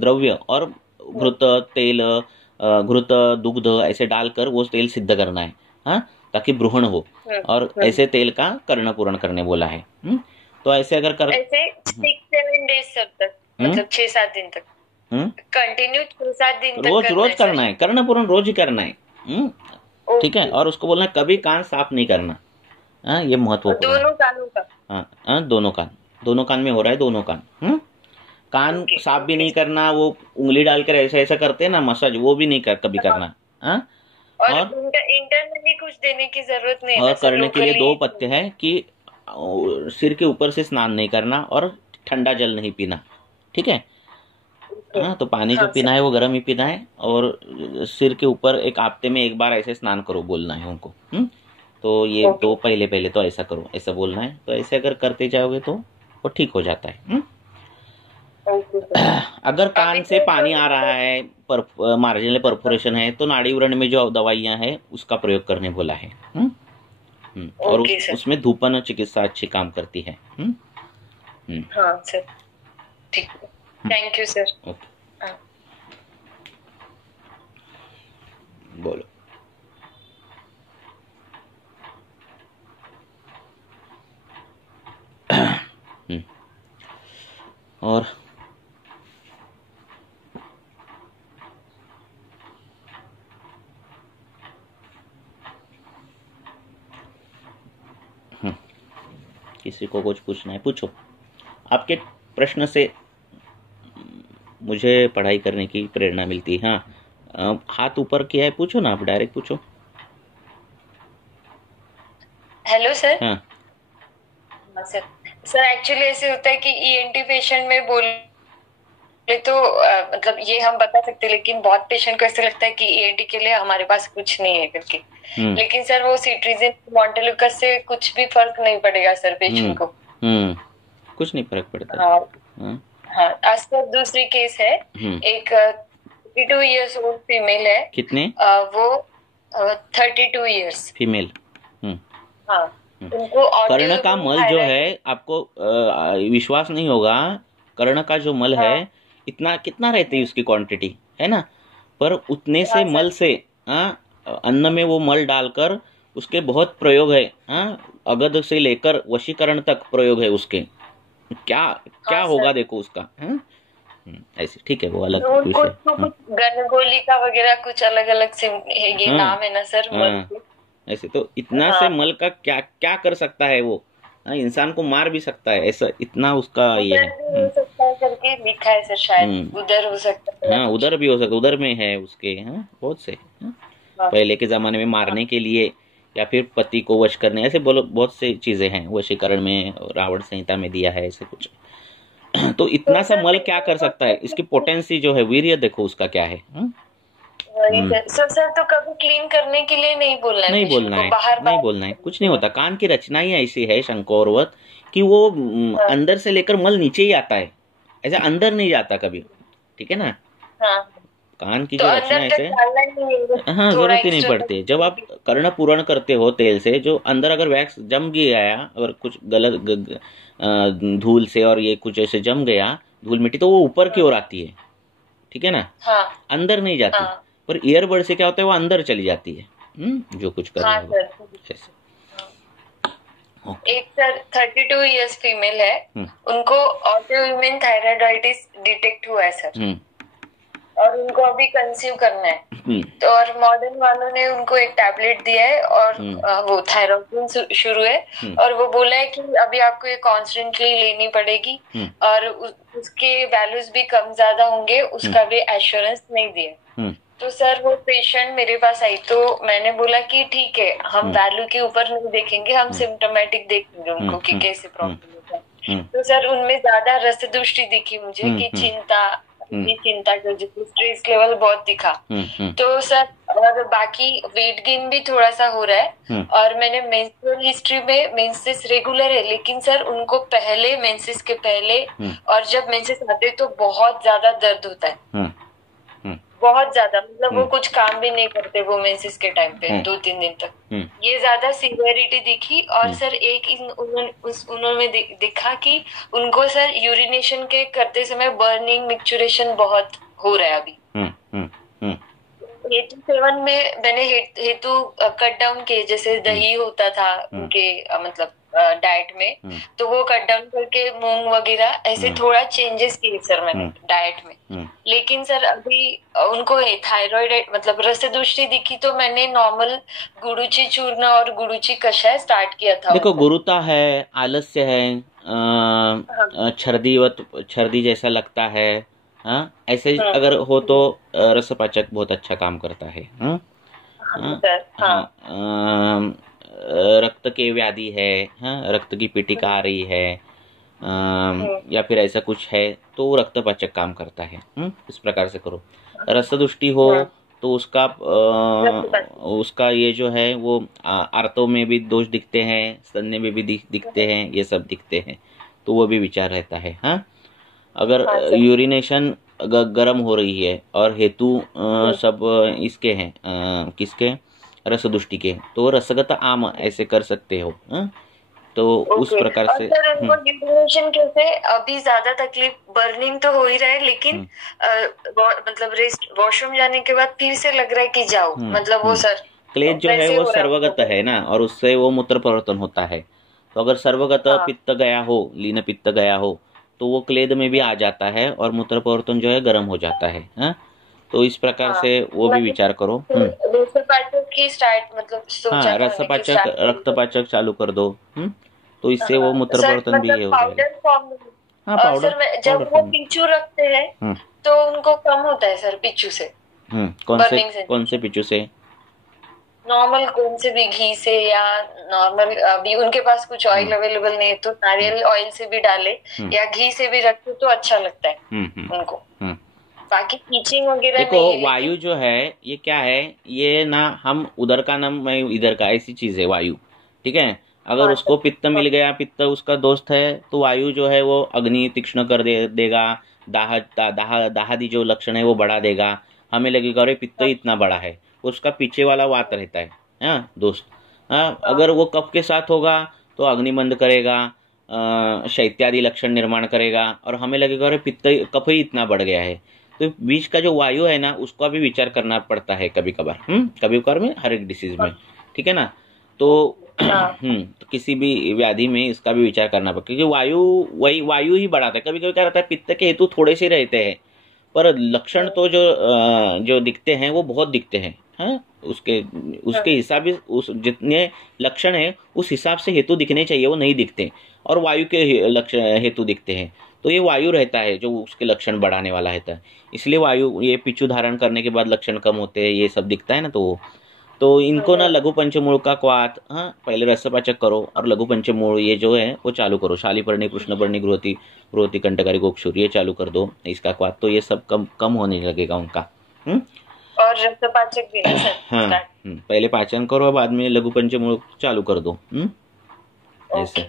द्रव्य और घृत तेल, घृत दुग्ध ऐसे डालकर वो तेल सिद्ध करना है। हाँ, ताकि ब्रूहण हो, और ऐसे तेल का कर्ण पूर्ण करने बोला है। तो ऐसे अगर कर ऐसे 6-7 डेज तक, मतलब 6-7 दिन तक कंटिन्यू 6-7 दिन तक रोज करना है, कर्ण पूर्ण रोज ही करना है। ठीक है, और उसको बोलना कभी कान साफ नहीं करना। हाँ, ये महत्वपूर्ण है। दोनों कानों का? हाँ, दोनों कान में हो रहा है, दोनों कान। कान साफ भी नहीं करना, वो उंगली डालकर ऐसा ऐसा करते हैं ना मसाज, वो भी नहीं कभी करना। हाँ, और इंटरनली कुछ देने की जरूरत नहीं। और करने के लिए 2 पथ्य है कि सिर के ऊपर से स्नान नहीं करना और ठंडा जल नहीं पीना। ठीक है, हाँ, तो पानी जो पीना है वो गर्म ही पीना है, और सिर के ऊपर एक हफ्ते में 1 बार ऐसे स्नान करो बोलना है उनको। तो ये 2 पहले तो ऐसा करो, ऐसा बोलना है। तो ऐसे अगर करते जाओगे तो वो ठीक हो जाता है। अगर कान से पानी आ रहा है, मार्जिनल परफोरेशन है, तो नाड़ी व्रण में जो दवाइयां हैं उसका प्रयोग करने बोला है। और उसमें धूपन चिकित्सा अच्छी काम करती है। हाँ सर, ठीक है, थैंक यू सर। ओके, बोलो। और किसी को कुछ पूछना है पूछो। आपके प्रश्न से मुझे पढ़ाई करने की प्रेरणा मिलती है। हाँ, हाथ ऊपर किया है, पूछो ना, आप डायरेक्ट पूछो। Hello sir. हाँ सर एक्चुअली ऐसे होता है कि ईएनटी पेशेंट में बोले तो मतलब ये हम बता सकते, लेकिन बहुत पेशेंट को ऐसा लगता है कि ईएनटी के लिए हमारे पास कुछ नहीं है करके। लेकिन सर वो सिट्रीजिन मॉन्टेलुकस से कुछ भी फर्क नहीं पड़ेगा सर पेशेंट को। कुछ नहीं फर्क पड़ता। हाँ। आज सर दूसरी केस है, एक 32 इयर्स ओल्ड फीमेल है। कितने? वो 32 इयर्स फीमेल। हाँ। उनको कर्ण का मल जो है, आपको विश्वास नहीं होगा, कर्ण का जो मल है इतना कितना रहती है उसकी क्वांटिटी, है ना, पर उतने से मल से अन्न में वो मल डालकर उसके बहुत प्रयोग है। अगध से लेकर वशीकरण तक प्रयोग है उसके। क्या क्या होगा देखो उसका। ऐसे ठीक है, वो अलग विषय। गनगोलिका वगैरह कुछ अलग अलग ये नाम है ना सर। ऐसे तो इतना से मल का क्या क्या कर सकता है वो, इंसान को मार भी सकता है, ऐसा इतना उसका ये है। करके लिखा है सर, शायद उधर हो सकता है। हाँ, उधर भी हो सकता है, उधर में है उसके। बहुत से पहले के जमाने में मारने के लिए या फिर पति को वश करने, ऐसे बहुत से चीजें हैं वशीकरण में, रावण संहिता में दिया है ऐसे कुछ। तो इतना सा मल क्या कर सकता है, इसकी पोटेंसी जो है, वीर्य देखो उसका क्या है। सर तो कभी क्लीन करने के लिए नहीं बोलना है, नहीं बोलना है, नहीं बोलना है, कुछ नहीं होता। कान की रचना ही ऐसी है शंकोरवत कि वो अंदर से लेकर मल नीचे ही आता है, ऐसा अंदर नहीं जाता कभी। ठीक है ना। कान की जो रचना ऐसे, हाँ, जरूरत ही नहीं पड़ती। जब आप कर्ण पूरण करते हो तेल से, जो अंदर अगर वैक्स जम गया, अगर कुछ गलत धूल से और ये कुछ ऐसे जम गया, धूल मिट्टी, तो वो ऊपर की ओर आती है। ठीक है ना, अंदर नहीं जाती। पर ईयरबड से क्या होता है, वो अंदर चली जाती है। जो कुछ कर रहे हो ऐसे। एक सर 32 इयर्स फीमेल है, उनको ऑटोइम्यून थायराइडाइटिस डिटेक्ट हुआ है सर, और उनको अभी कंसीव करना है। तो और मॉडर्न वालों ने उनको एक टैबलेट दिया है और वो थायरोक्सिन शुरू है, और वो बोला है कि अभी आपको ये कॉन्स्टेंटली लेनी पड़ेगी, और उसके वैल्यूज भी कम ज्यादा होंगे, उसका भी एश्योरेंस नहीं दिया। तो सर वो पेशेंट मेरे पास आई, तो मैंने बोला कि ठीक है, हम वैल्यू के ऊपर नहीं देखेंगे, हम सिम्टोमेटिक देखेंगे उनको कि कैसे प्रॉब्लम होता है। तो सर उनमें ज्यादा रसदुष्टि दिखी मुझे कि चिंता की वजह से स्ट्रेस लेवल बहुत दिखा। तो सर और बाकी वेट गेन भी थोड़ा सा हो रहा है, और मैंने मेंस्ट्रुअल हिस्ट्री में मेंसेस रेगुलर है, लेकिन सर उनको पहले मेंसेस के पहले और जब मेंसेस आते तो बहुत ज्यादा दर्द होता है, बहुत ज्यादा, मतलब वो कुछ काम भी नहीं करते वो मेंसेस के टाइम पे 2-3 दिन तक। ये ज्यादा सीवियरिटी दिखी। और सर एक उन्होंने दिखा कि उनको सर यूरिनेशन के करते समय बर्निंग मिक्चुरेशन बहुत हो रहा है अभी। हेतु सेवन में मैंने हेतु कट डाउन किए, जैसे दही होता था उनके मतलब डाइट में, तो वो कट डाउन करके मूंग वगैरह ऐसे थोड़ा चेंजेस किए सर मैंने डाइट में। लेकिन सर अभी उनको थायराइड मतलब रसदुष्टि दिखी, तो मैंने नॉर्मल गुड़ुची चूर्ण और गुड़ुची कषाय स्टार्ट किया था। देखो, गुरुता है, आलस्य है, छर्दी जैसा लगता है, ऐसे अगर हो तो रसपाचक बहुत अच्छा काम करता है। रक्त के व्याधि है, रक्त की पिटिका आ रही है, या फिर ऐसा कुछ है, तो रक्तपाचक काम करता है। इस प्रकार से करो। रसदुष्टि हो तो उसका ये जो है वो आर्तों में भी दोष दिखते हैं, स्तन्य में भी दिखते हैं, ये सब दिखते हैं, तो वो भी विचार रहता है। अगर यूरिनेशन गर्म हो रही है और हेतु सब इसके हैं, किसके, रसदुष्टि के, तो रसगत आम ऐसे कर सकते हो। तो उस प्रकार से यूरिनेशन कैसे, अभी ज्यादा तकलीफ, बर्निंग तो हो ही रहा है, लेकिन मतलब रेस्ट वॉशरूम जाने के बाद फिर से लग रहा है कि जाओ, मतलब वो सर क्लेश जो है वो सर्वगत है ना, और उससे वो मूत्र परिवर्तन होता है। तो अगर सर्वगत पित्त गया हो, लीन पित्त गया हो, तो वो क्लेद में भी आ जाता है और मूत्र प्रवर्तन जो है गर्म हो जाता है। हाँ, तो इस प्रकार से वो भी विचार करो। रसपाचक की स्टार्ट मतलब हाँ, रसपाचक रक्तपाचक चालू कर दो। तो इससे वो मूत्र प्रवर्तन भी ये हो जाएगा। पाउडर फॉर्म में हाँ, पाउडर जब वो पिच्चू रखते हैं तो उनको कम होता है सर पिच्चू से। कौन से पिच्चू से? नॉर्मल कौन से भी घी से या नॉर्मल, अभी उनके पास कुछ ऑयल अवेलेबल नहीं है तो नारियल ऑयल से भी डाले या घी से भी रखे तो अच्छा लगता है उनको। बाकी टीचिंग वगैरह देखो वायु जो है ये क्या है, ये ना हम उधर का ना मैं इधर का, ऐसी चीज है वायु। ठीक है, अगर उसको पित्त मिल गया, पित्त उसका दोस्त है, तो वायु जो है वो अग्नि तीक्ष्ण कर देगा, दाहादि जो लक्षण है वो बढ़ा देगा। हमें लगेगा अरे पित्त इतना बड़ा है, उसका पीछे वाला वात रहता है। हाँ दोस्त, हाँ, अगर वो कफ के साथ होगा तो अग्निमंद करेगा, शैत्यादि लक्षण निर्माण करेगा और हमें लगेगा अरे पित्त कफ ही इतना बढ़ गया है। तो बीच का जो वायु है ना उसका भी विचार करना पड़ता है कभी कभार, कभी कभार में हर एक डिसीज में। ठीक है ना, तो तो किसी भी व्याधि में इसका भी विचार करना पड़ता है, क्योंकि वायु ही बढ़ाता है। कभी कभी क्या रहता है, पित्त के हेतु थोड़े से रहते हैं पर लक्षण तो जो दिखते हैं वो बहुत दिखते हैं। हाँ, उसके हिसाब उस जितने लक्षण है उस हिसाब से हेतु दिखने चाहिए, वो नहीं दिखते और वायु के लक्षण हेतु दिखते हैं। तो ये वायु रहता है जो उसके लक्षण बढ़ाने वाला रहता है, इसलिए वायु ये पिच्चू धारण करने के बाद लक्षण कम होते हैं, ये सब दिखता है ना। तो इनको ना लघु पंचमूल का क्वाथ, हाँ, पहले रसपाचक करो और लघु पंचमूल ये जो है वो चालू करो। शालीपर्णी, कृष्णपर्णी, गृहति, कंटकारी, गोक्षुर, ये चालू कर दो इसका क्वाथ, तो ये सब कम होने लगेगा उनका। और रसपाचक भी ना सर? हाँ, पहले पाचन करो बाद में लघु पंचमूल चालू कर दो। ऐसे।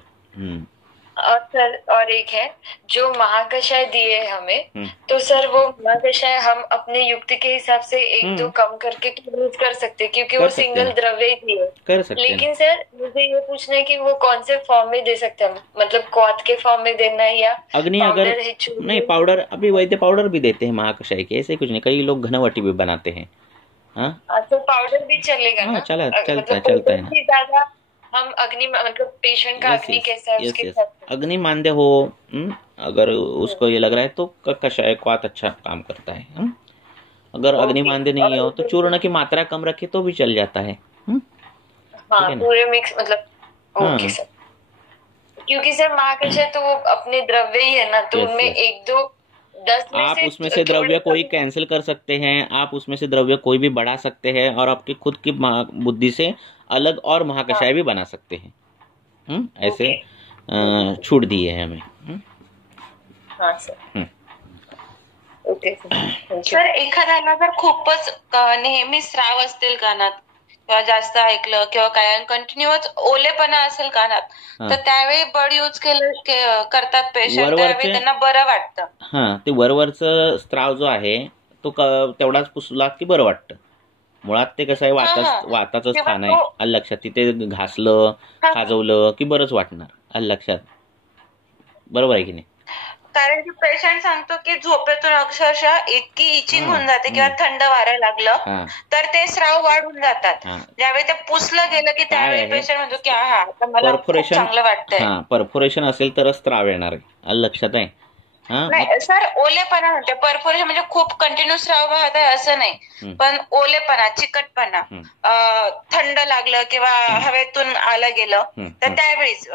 और सर और एक है जो महाकषाय दिए हमें, तो सर वो महाकषाय हम अपने युक्ति के हिसाब से एक दो कम करके यूज कर सकते, क्योंकि वो सिंगल द्रव्य ही दिए कर सकते। लेकिन सर मुझे ये पूछना है कि वो कौन से फॉर्म में दे सकते हैं, मतलब क्वाथ के फॉर्म में देना है या अग्नि? अगर नहीं पाउडर, अभी वैद्य पाउडर भी देते हैं महाकषाय के, ऐसे कुछ नहीं। कई लोग घनवटी भी बनाते हैं। हाँ, तो पाउडर भी चलेगा ना? चलता है ना। हम अग्नि मतलब पेशेंट का अग्नि कैसा है उसके साथ अग्नि मानदे हो, अगर उसको ये लग रहा है तो कषाय क्वाथ अच्छा काम करता है। अगर अग्नि मानदे नहीं हो तो चूर्ण की मात्रा कम रखे तो भी चल जाता है। हाँ, पूरे मिक्स मतलब। ओके सर, क्योंकि सर महाकषाय तो वो अपने द्रव्य ही है ना, तो उनमें एक दो 10 में आप उसमें से द्रव्य कोई कैंसिल कर सकते हैं, आप उसमें से द्रव्य कोई भी बढ़ा सकते हैं और आपकी खुद की बुद्धि से अलग और महाकषाय भी बना सकते हैं। ऐसे छूट दी है हमें। हाँ सर। ओके सर, एखाद्याला जर खूपच नेहमी स्राव असतील कानात किंवा जास्त ऐकलं किंवा काय कंटिन्युअस ओलेपणा असेल कानात, तर त्यावेळी बड यूज करतात पेशंट, त्यावेळी त्यांना बरं वाटतं। हा, ते वरवरचं स्त्राव जो आहे तो तेवढाच पुसला की बरं वाटतं। मुळात ते कसं आहे, वाताचं स्थान आहे, आलं लक्षात। तिथे घासलं खाजवलं की बरंच वाटणार, आलं लक्षात, बरोबर आहे की नाही? कारण की पेशंट सांगतो की झोपेतून अक्षरशः इतकी इचिंग होऊन जाते किंवा थंड वारं लागलं तर ते स्राव वाढून जातात। ज्यावेळी ते पुसलं गेलं की त्यावेळी पेशंट म्हणतो की हा आता मला खूप चांगलं वाटतंय। परफोरेशन असेल तरच स्त्राव येणार आहे, आलं लक्षात आहे? नाही सर, ओलेपणा म्हणते, परफोरेशन म्हणजे खूप कंटिन्यू स्राव वाहत आहे असं नाही, पण ओलेपणा, चिकटपणा, थंड लागलं किंवा हवेतून आलं गेलं तर त्यावेळीच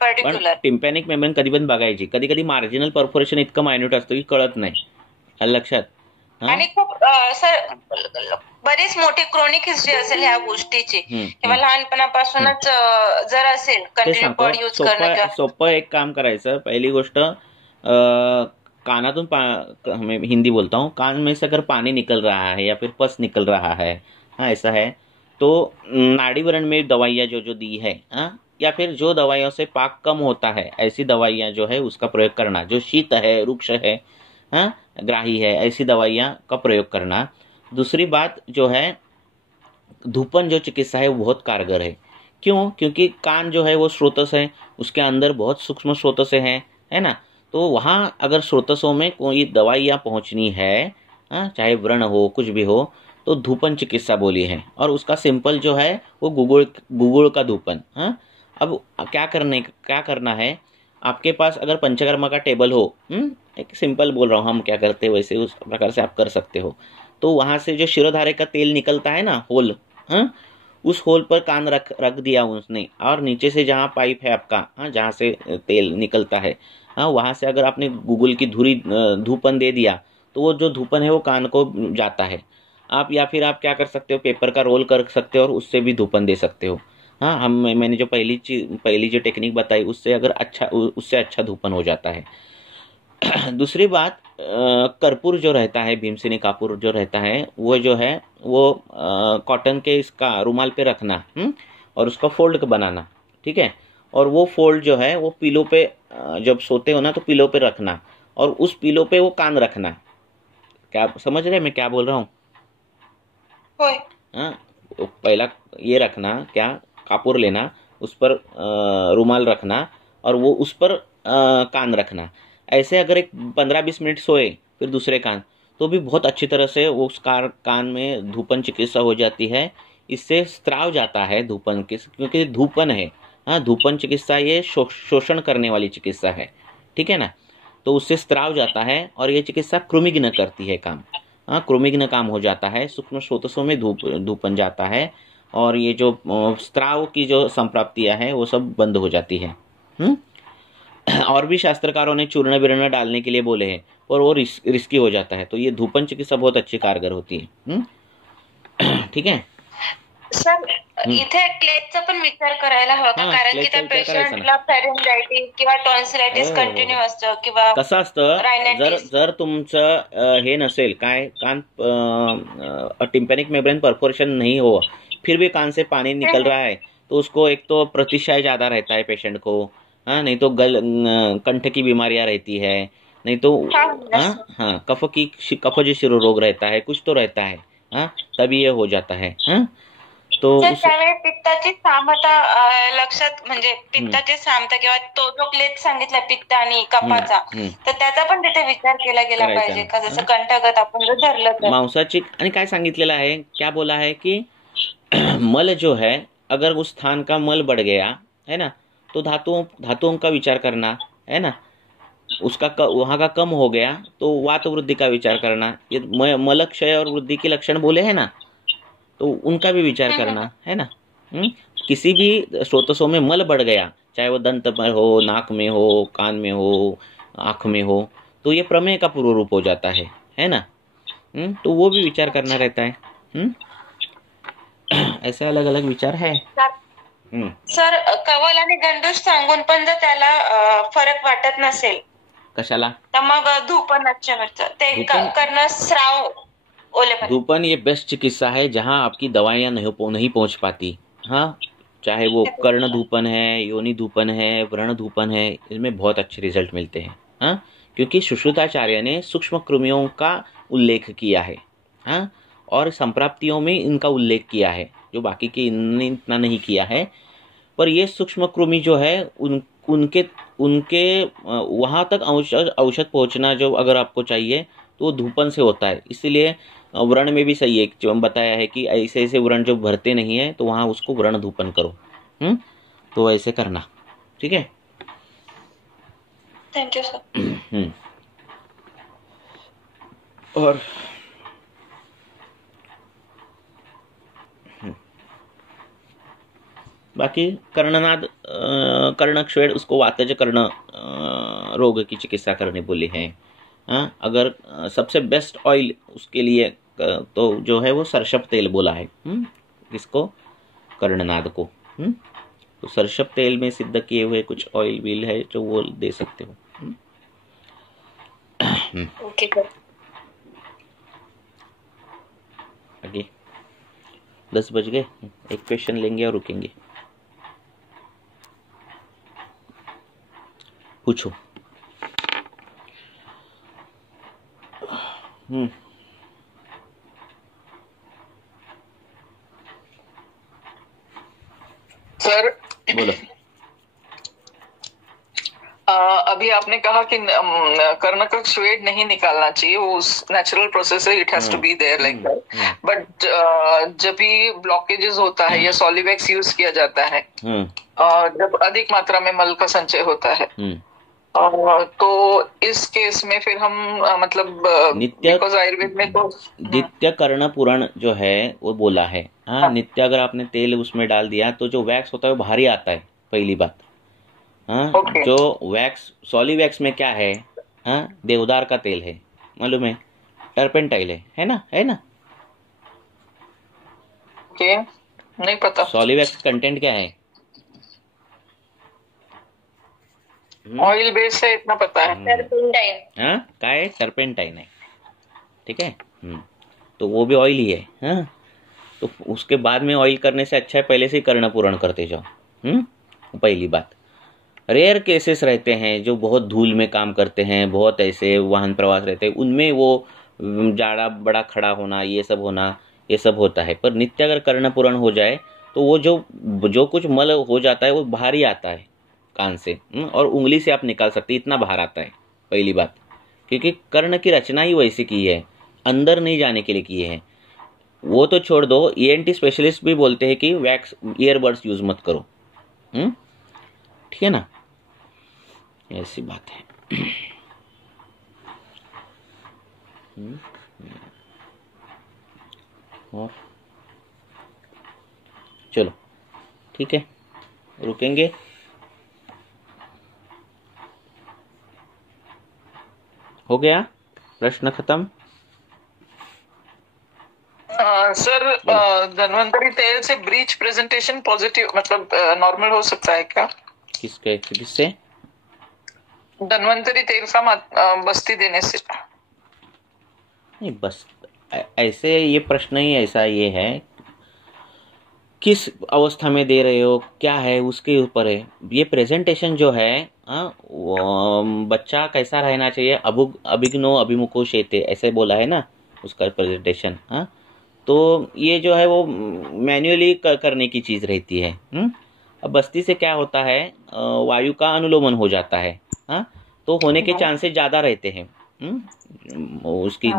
पर्टिक्युलर। टिम्पॅनिक मेम्ब्रेन कधी पण बघायची, कधी कधी मार्जिनल परफोरेशन इतकं मायन्यूट असतं की कळत नाही, आलं लक्षात? आणि खूप सर बरीच मोठी क्रोनिक हिस्ट्री असेल ह्या गोष्टीची किंवा लहानपणापासूनच जर असेल कंटिन्यू बड यूज करणं। सोपं एक काम करायचं, पहिली गोष्ट कानातून मैं हिंदी बोलता हूँ, कान में से अगर पानी निकल रहा है या फिर पस निकल रहा है, हाँ ऐसा है, तो नाड़ीवरण में दवाइयाँ जो दी है, हाँ, या फिर जो दवाइयों से पाक कम होता है ऐसी दवाइयाँ जो है उसका प्रयोग करना। जो शीत है, रुक्ष है, हाँ, ग्राही है, ऐसी दवाइयाँ का प्रयोग करना। दूसरी बात जो है, धूपन जो चिकित्सा है वो बहुत कारगर है। क्यों? क्योंकि कान जो है वो स्रोतस है, उसके अंदर बहुत सूक्ष्म स्रोतस है ना। तो वहाँ अगर स्रोतसों में कोई दवाइयाँ पहुँचनी है, चाहे व्रण हो, कुछ भी हो, तो धूपन चिकित्सा बोली है। और उसका सिंपल जो है वो गुगुल का धूपन। अब क्या करना है, आपके पास अगर पंचकर्मा का टेबल हो, एक सिंपल बोल रहा हूँ, हम क्या करते हैं वैसे उस प्रकार से आप कर सकते हो। तो वहाँ से जो शिरोधारे का तेल निकलता है ना, होल, हाँ, उस होल पर कान रख दिया उसने, और नीचे से जहाँ पाइप है आपका, हाँ, जहाँ से तेल निकलता है, हाँ, वहाँ से अगर आपने गूगल की धूपन दे दिया तो वो जो धूपन है वो कान को जाता है। आप या फिर आप क्या कर सकते हो, पेपर का रोल कर सकते हो और उससे भी धूपन दे सकते हो। हाँ, मैंने जो पहली जो टेक्निक बताई उससे अगर उससे अच्छा धूपन हो जाता है। दूसरी बात, कर्पूर जो रहता है, भीमसेनी कापूर जो रहता है, वो जो है वो कॉटन के इसका रुमाल पे रखना, और उसका फोल्ड बनाना, ठीक है। और वो फोल्ड जो है वो पिलो पे, जब सोते हो ना तो पिलो पे रखना, और उस पिलो पे वो कान रखना। क्या समझ रहे मैं क्या बोल रहा हूँ? हाँ, पहला ये रखना, क्या, कापूर लेना, उस पर रुमाल रखना, और वो उस पर कान रखना। ऐसे अगर एक 15-20 मिनट सोए फिर दूसरे कान, तो भी बहुत अच्छी तरह से वो उस कान में धूपन चिकित्सा हो जाती है। इससे स्त्राव जाता है धूपन के, क्योंकि धूपन है, हाँ, धूपन चिकित्सा ये शोषण करने वाली चिकित्सा है, ठीक है ना। तो उससे स्त्राव जाता है और ये चिकित्सा कृमिघ्न करती है काम, हाँ, कृमिघ्न काम हो जाता है, सूक्ष्म स्रोतों में धूपन जाता है, और ये जो स्त्राव की जो संप्राप्तियां हैं वो सब बंद हो जाती है। और भी शास्त्रकारों ने चूर्ण विर्ण डालने के लिए बोले हैं, और वो रिस्की हो जाता है। तो ये धूपन चिकित्सा बहुत अच्छी कारगर होती है। ठीक है सर, इथे क्लेजचा पण विचार करायला हवा का? कारण की त्या पेशंटला फॅरिंजायटिस किंवा टॉन्सिलायटिस कंटिन्यू असतं, किंवा कसं असतं, जर तुमचं हे नसेल, काय, कान टिम्पैनिक मेम्ब्रेन परफोरेशन नहीं हो, फिर भी कान से पानी निकल रहा है, तो उसको एक तो प्रतिशय ज्यादा रहता है पेशेंट को, हाँ, नहीं तो कंठ की बीमारियां रहती है, नहीं तो हाँ, कफजी शिरो रोग रहता है, कुछ तो रहता है, हाँ, तभी ये हो जाता है। हाँ, तो त्यावेळी पित्ताची सामता लक्षात, म्हणजे पित्ताची सामता किंवा तो जो क्लेश सांगितला पित्त आणि कफाचा, तर त्याचा पण तिथे विचार केला गेला पाहिजे का? जसं कंठगत आपण जर धरलं तर मांसाची, आणि काय सांगितलेलं आहे, क्या बोला है कि मल जो है, अगर उस स्थान का मल बढ़ गया है ना, तो धातुओं का विचार करना है ना, उसका वहाँ का कम हो गया तो वात वृद्धि का विचार करना, ये मल क्षय और वृद्धि के लक्षण बोले हैं ना, तो उनका भी विचार करना है ना। किसी भी स्रोतसों में मल बढ़ गया, चाहे वो दंत में हो, नाक में हो, कान में हो, आँख में हो, तो ये प्रमेय का पूर्व रूप हो जाता है ना। तो वो भी विचार करना रहता है। ऐसे अलग अलग विचार है। सर, कवल आणि गंडूश सांगून पण जर त्याला फरक वाटत नसेल, कशाला, तर मग धूपनाच्या ते करणं, स्राव, धूपन ये बेस्ट चिकित्सा है जहाँ आपकी दवाइयाँ नहीं पहुँच पाती। हाँ, चाहे वो कर्ण धूपन है, योनि धूपन है, व्रण धूपन है, इसमें बहुत अच्छे रिजल्ट मिलते हैं। हाँ, क्योंकि सुश्रुताचार्य ने सूक्ष्म कृमियों का उल्लेख किया है, हाँ, और संप्राप्तियों में इनका उल्लेख किया है, जो बाकी के इनने इतना नहीं किया है। पर ये सूक्ष्म कृमि जो है उनके वहाँ तक औषध पहुँचना जो अगर आपको चाहिए तो वो धूपन से होता है। इसलिए व्रण में भी सही है, जो हम बताया है कि ऐसे ऐसे व्रण जो भरते नहीं है तो वहाँ उसको व्रण धूपन करो। तो ऐसे करना, ठीक है। Thank you sir. और बाकी कर्णनाद, कर्णक्षेड़, उसको वातज कर्ण रोग की चिकित्सा करने बोले हैं। हाँ, अगर सबसे बेस्ट ऑयल उसके लिए तो जो है वो सरसप तेल बोला है, इसको कर्णनाद को। तो सरसप तेल में सिद्ध किए हुए कुछ ऑयल व्हील है जो वो दे सकते हो। ओके, आगे 10 बज गए, एक क्वेश्चन लेंगे और रुकेंगे। पूछो। सर बोलो। अभी आपने कहा कि कर्ण का स्वेट नहीं निकालना चाहिए, वो नेचुरल प्रोसेस है, it has to be there like that, but जब भी ब्लॉकेजेस होता है या सॉलिवैक्स यूज किया जाता है, जब अधिक मात्रा में मल का संचय होता है, तो इस केस में फिर हम मतलब बिकॉज आयुर्वेद में तो नित्य कर्ण पुराण जो है वो बोला है। हाँ, नित्य अगर आपने तेल उसमें डाल दिया तो जो वैक्स होता है वो भारी आता है, पहली बात। हाँ, जो वैक्स सॉलिवैक्स में क्या है, हाँ, देवदार का तेल है, मालूम है, टर्पेंटाइल है ना, है ना? ओके, नहीं पता। सॉलिवैक्स कंटेंट क्या है? ऑयल बेस है, इतना पता है। टर्पेंटाइन। हाँ, क्या है? टर्पेंटाइन है, ठीक है। तो वो भी ऑयल ही है। हाँ, तो उसके बाद में ऑयल करने से अच्छा है पहले से ही कर्ण पूरण करते जाओ। पहली बात। रेयर केसेस रहते हैं जो बहुत धूल में काम करते हैं, बहुत ऐसे वाहन प्रवास रहते हैं, उनमें वो जाड़ा बड़ा खड़ा होना, ये सब होना, ये सब होता है। पर नित्य अगर कर्ण पूरण हो जाए तो वो जो कुछ मल हो जाता है वो बाहर ही आता है कान से, और उंगली से आप निकाल सकते, इतना बाहर आता है, पहली बात। क्योंकि कर्ण की रचना ही वैसी की है, अंदर नहीं जाने के लिए की है। वो तो छोड़ दो, ENT स्पेशलिस्ट भी बोलते हैं कि वैक्स ईयरबड्स यूज मत करो। ठीक है ना, ऐसी बात है। और चलो ठीक है, रुकेंगे। हो गया प्रश्न खत्म? सर, धन्वंतरी तेल से ब्रीच प्रेजेंटेशन पॉजिटिव मतलब नॉर्मल हो सकता है क्या? किससे? धन्वंतरी तेल का बस्ती देने से? नहीं, बस ऐसे ये प्रश्न ही ऐसा ये है, किस अवस्था में दे रहे हो, क्या है, उसके ऊपर है। ये प्रेजेंटेशन जो है, बच्चा कैसा रहना चाहिए, अभिग्नो अभिमुखो शेते, ऐसे बोला है ना उसका प्रेजेंटेशन। हाँ, तो ये जो है वो मैन्युअली करने की चीज़ रहती है। अब बस्ती से क्या होता है, वायु का अनुलोमन हो जाता है। हाँ, तो होने के चांसेस ज़्यादा रहते हैं। उसकी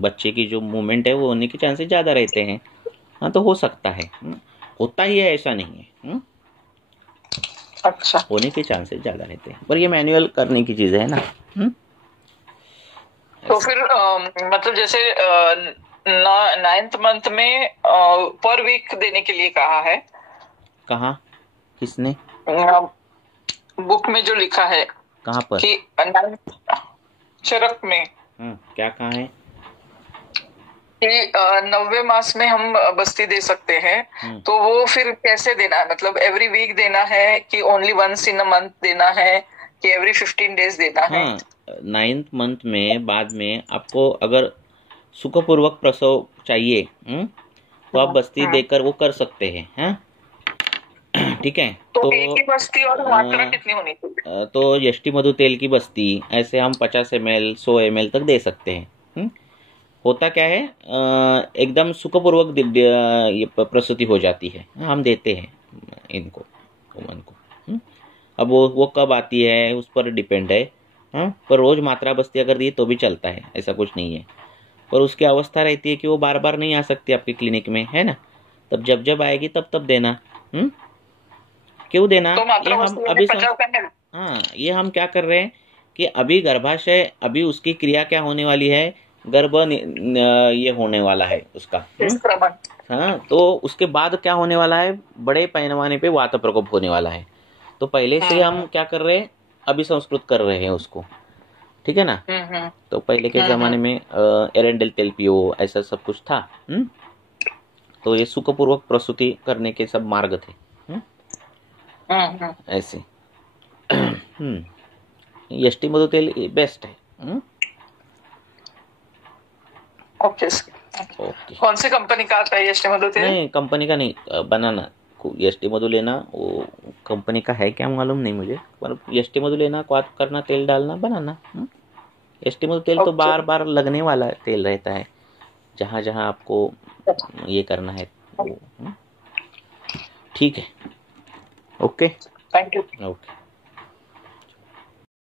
बच्चे की जो मूवमेंट है वो होने के चांसेस ज़्यादा रहते हैं। हाँ, तो हो सकता है, होता ही है ऐसा नहीं है। अच्छा, होने के चांसेस ज़्यादा रहते हैं, पर ये मैनुअल करने की चीज़ है ना। तो फिर मतलब जैसे 9th मंथ में पर वीक देने के लिए कहा है। कहाँ, किसने? बुक में जो लिखा है। कहाँ पर? कि 9th चरक में। क्या कहा है? कि 90 मास में हम बस्ती दे सकते हैं। तो वो फिर कैसे देना है, मतलब एवरी वीक देना है कि only once in a month देना है कि एवरी 15 डेज देना है? 9th मंथ में बाद में आपको अगर सुखपूर्वक प्रसव चाहिए तो आप बस्ती देकर वो कर सकते हैं। हाँ, ठीक है। तो एक ही बस्ती और मात्रा कितनी होनी चाहिए? तो यष्टि मधु तेल की बस्ती ऐसे हम 50 ml 100 ml तक दे सकते हैं। होता क्या है, एकदम सुखपूर्वक ये प्रसूति हो जाती है, हम देते हैं इनको, वुमन को। अब वो कब आती है उस पर डिपेंड है। पर रोज मात्रा बस्ती अगर दी तो भी चलता है, ऐसा कुछ नहीं है। पर उसकी अवस्था रहती है कि वो बार बार नहीं आ सकती आपके क्लिनिक में, है ना। तब जब आएगी तब देना। क्यों देना, तो ये हम अभी ये हम क्या कर रहे हैं कि अभी गर्भाशय, अभी उसकी क्रिया क्या होने वाली है, गर्भ ये होने वाला है उसका। हाँ, तो उसके बाद क्या होने वाला है, बड़े पैमाने पे वात प्रकोप होने वाला है। तो पहले से हम क्या कर रहे हैं, अभी संस्कृत कर रहे हैं उसको, ठीक है ना। तो पहले के जमाने में एरेंडल तेल पियो, ऐसा सब कुछ था। तो ये सुखपूर्वक प्रसूति करने के सब मार्ग थे। ऐसे यष्टि मधु तेल बेस्ट है। ओके। कौन सी कंपनी का आता है यष्टि मधु तेल? नहीं, कंपनी का नहीं, बनाना। यष्टि मधु लेना, वो कंपनी का है क्या मालूम नहीं मुझे, पर यष्टि मधु लेना, क्वाथ करना, तेल डालना, बनाना। यष्टि मधु तेल तो बार बार लगने वाला तेल रहता है, जहाँ जहाँ आपको ये करना है। ठीक है, ओके, थैंक यू। ओके।